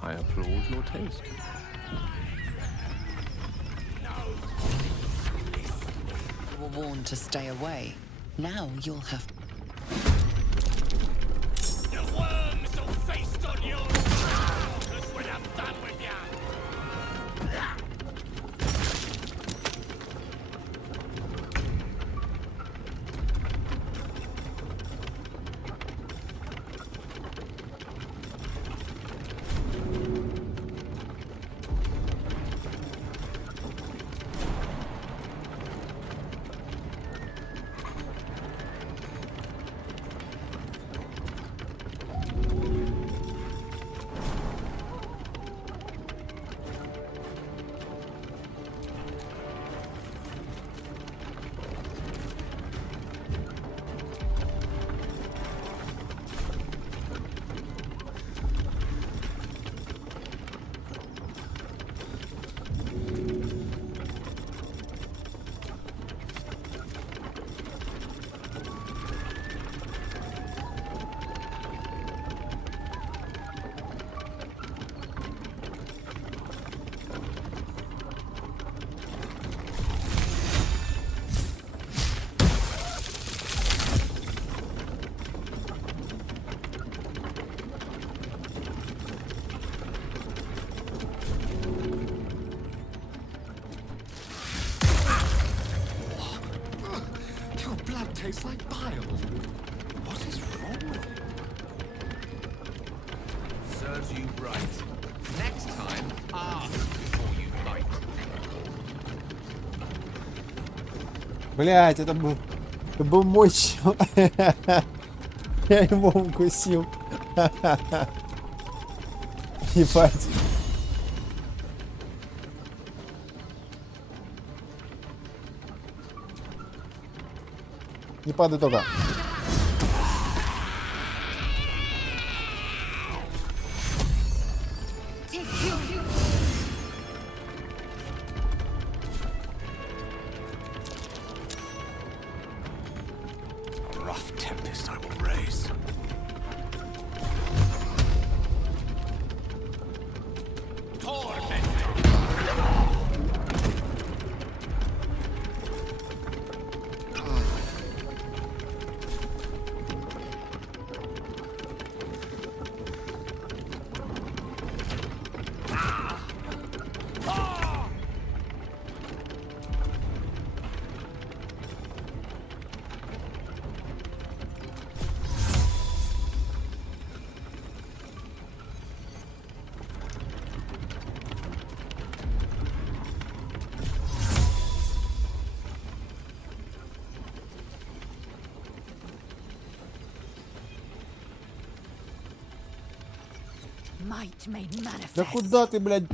I applaud your taste. You were warned to stay away. Now you'll have... The worms will feast on you! Because when I'm done with ya! Smells like bile. What is wrong with him? Serves you right. Next time, ask before you bite. Блять, это был мой чел. Я его укусил. Ебать. Не падай только. A rough tempest I will raise. Might made manifest. Да куда ты, блядь?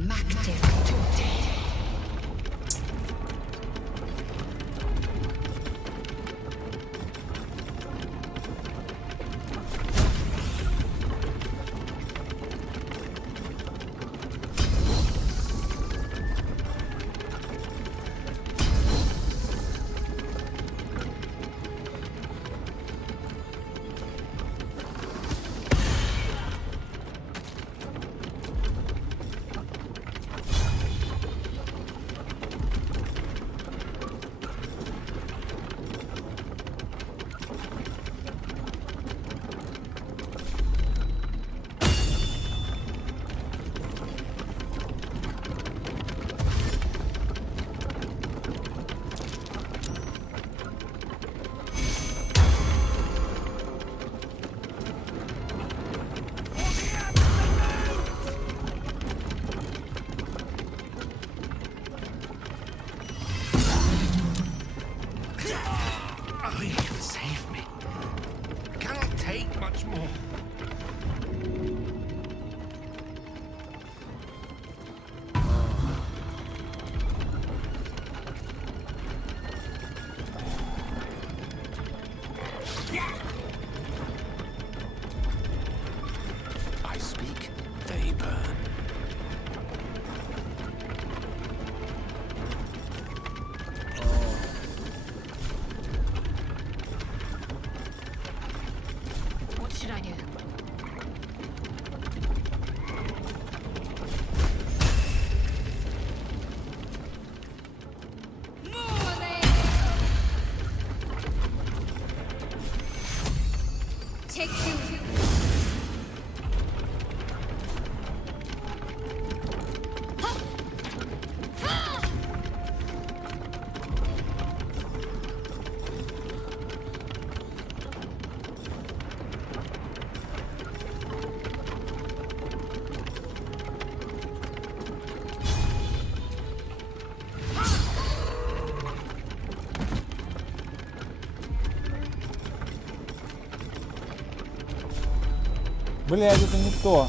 Блядь, это не то.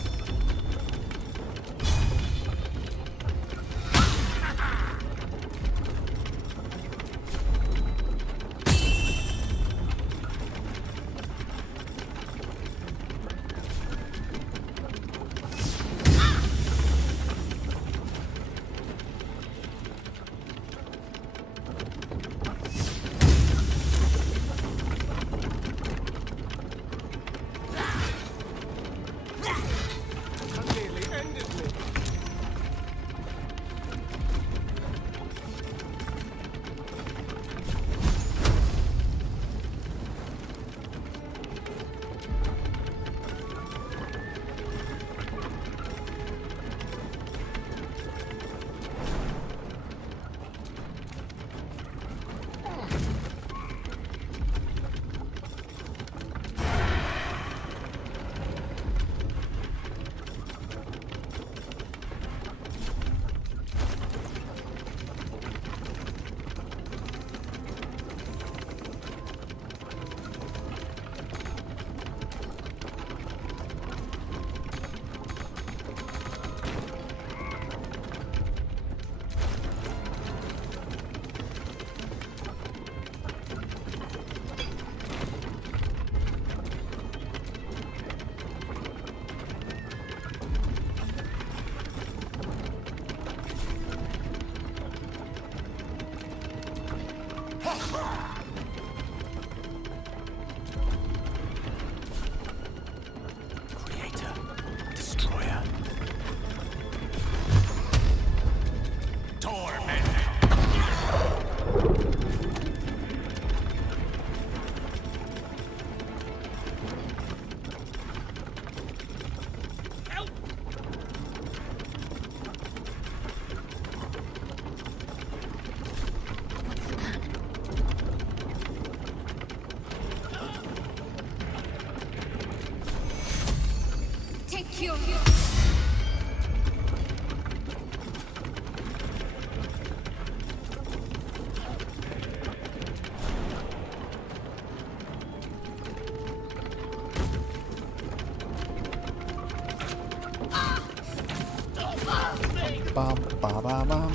Пам-пам-пам-пам.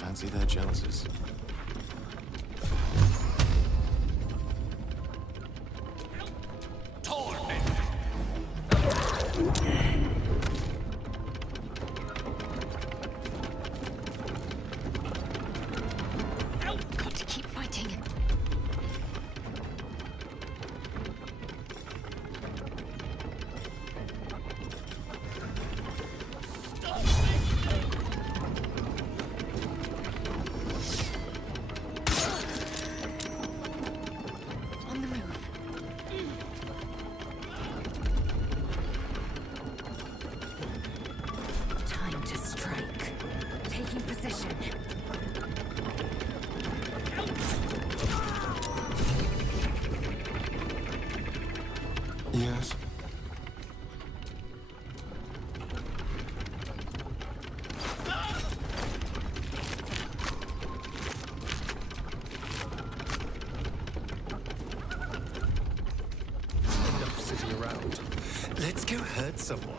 Fancy their jealousies. Got to keep fighting. On the move. Time to strike. Taking position. Yes. Enough sitting around. Let's go hurt someone.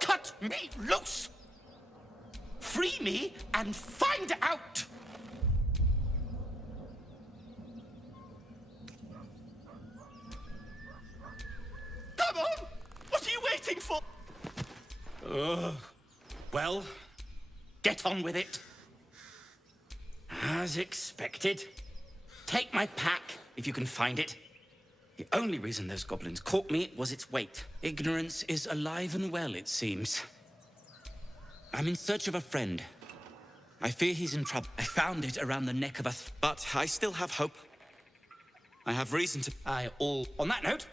Cut me loose! Free me and find out! Come on! What are you waiting for? Well, get on with it. As expected. Take my pack, if you can find it. The only reason those goblins caught me was its weight. Ignorance is alive and well, it seems. I'm in search of a friend. I fear he's in trouble. I found it around the neck of a... But I still have hope. I have reason to... On that note...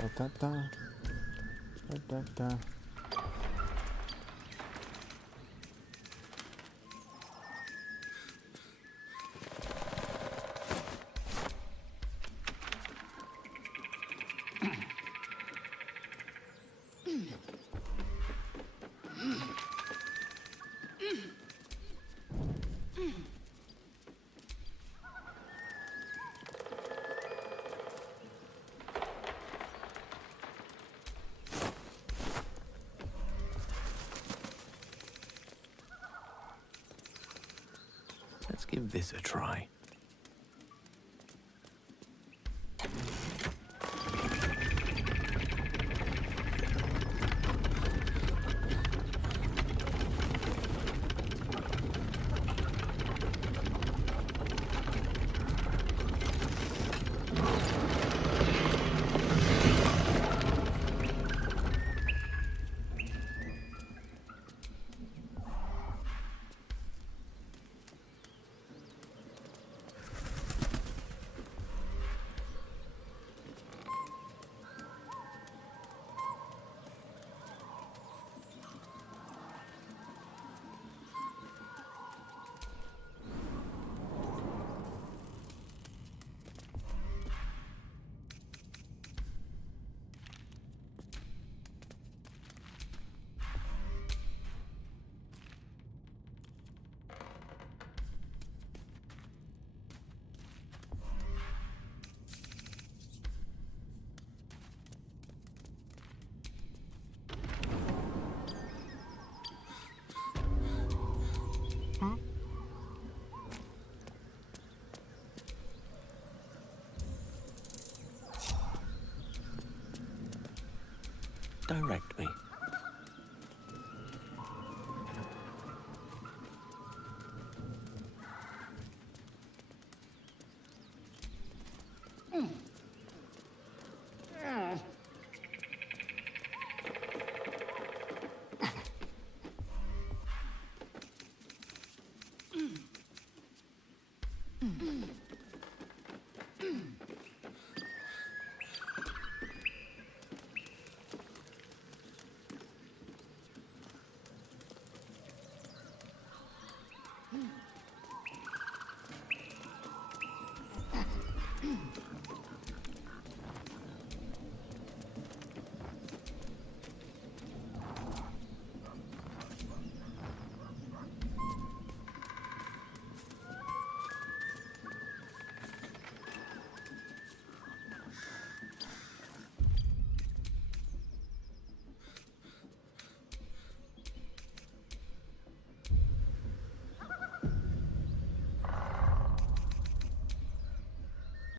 Та-та-та. Та-та-та. Let's give this a try. Direct me.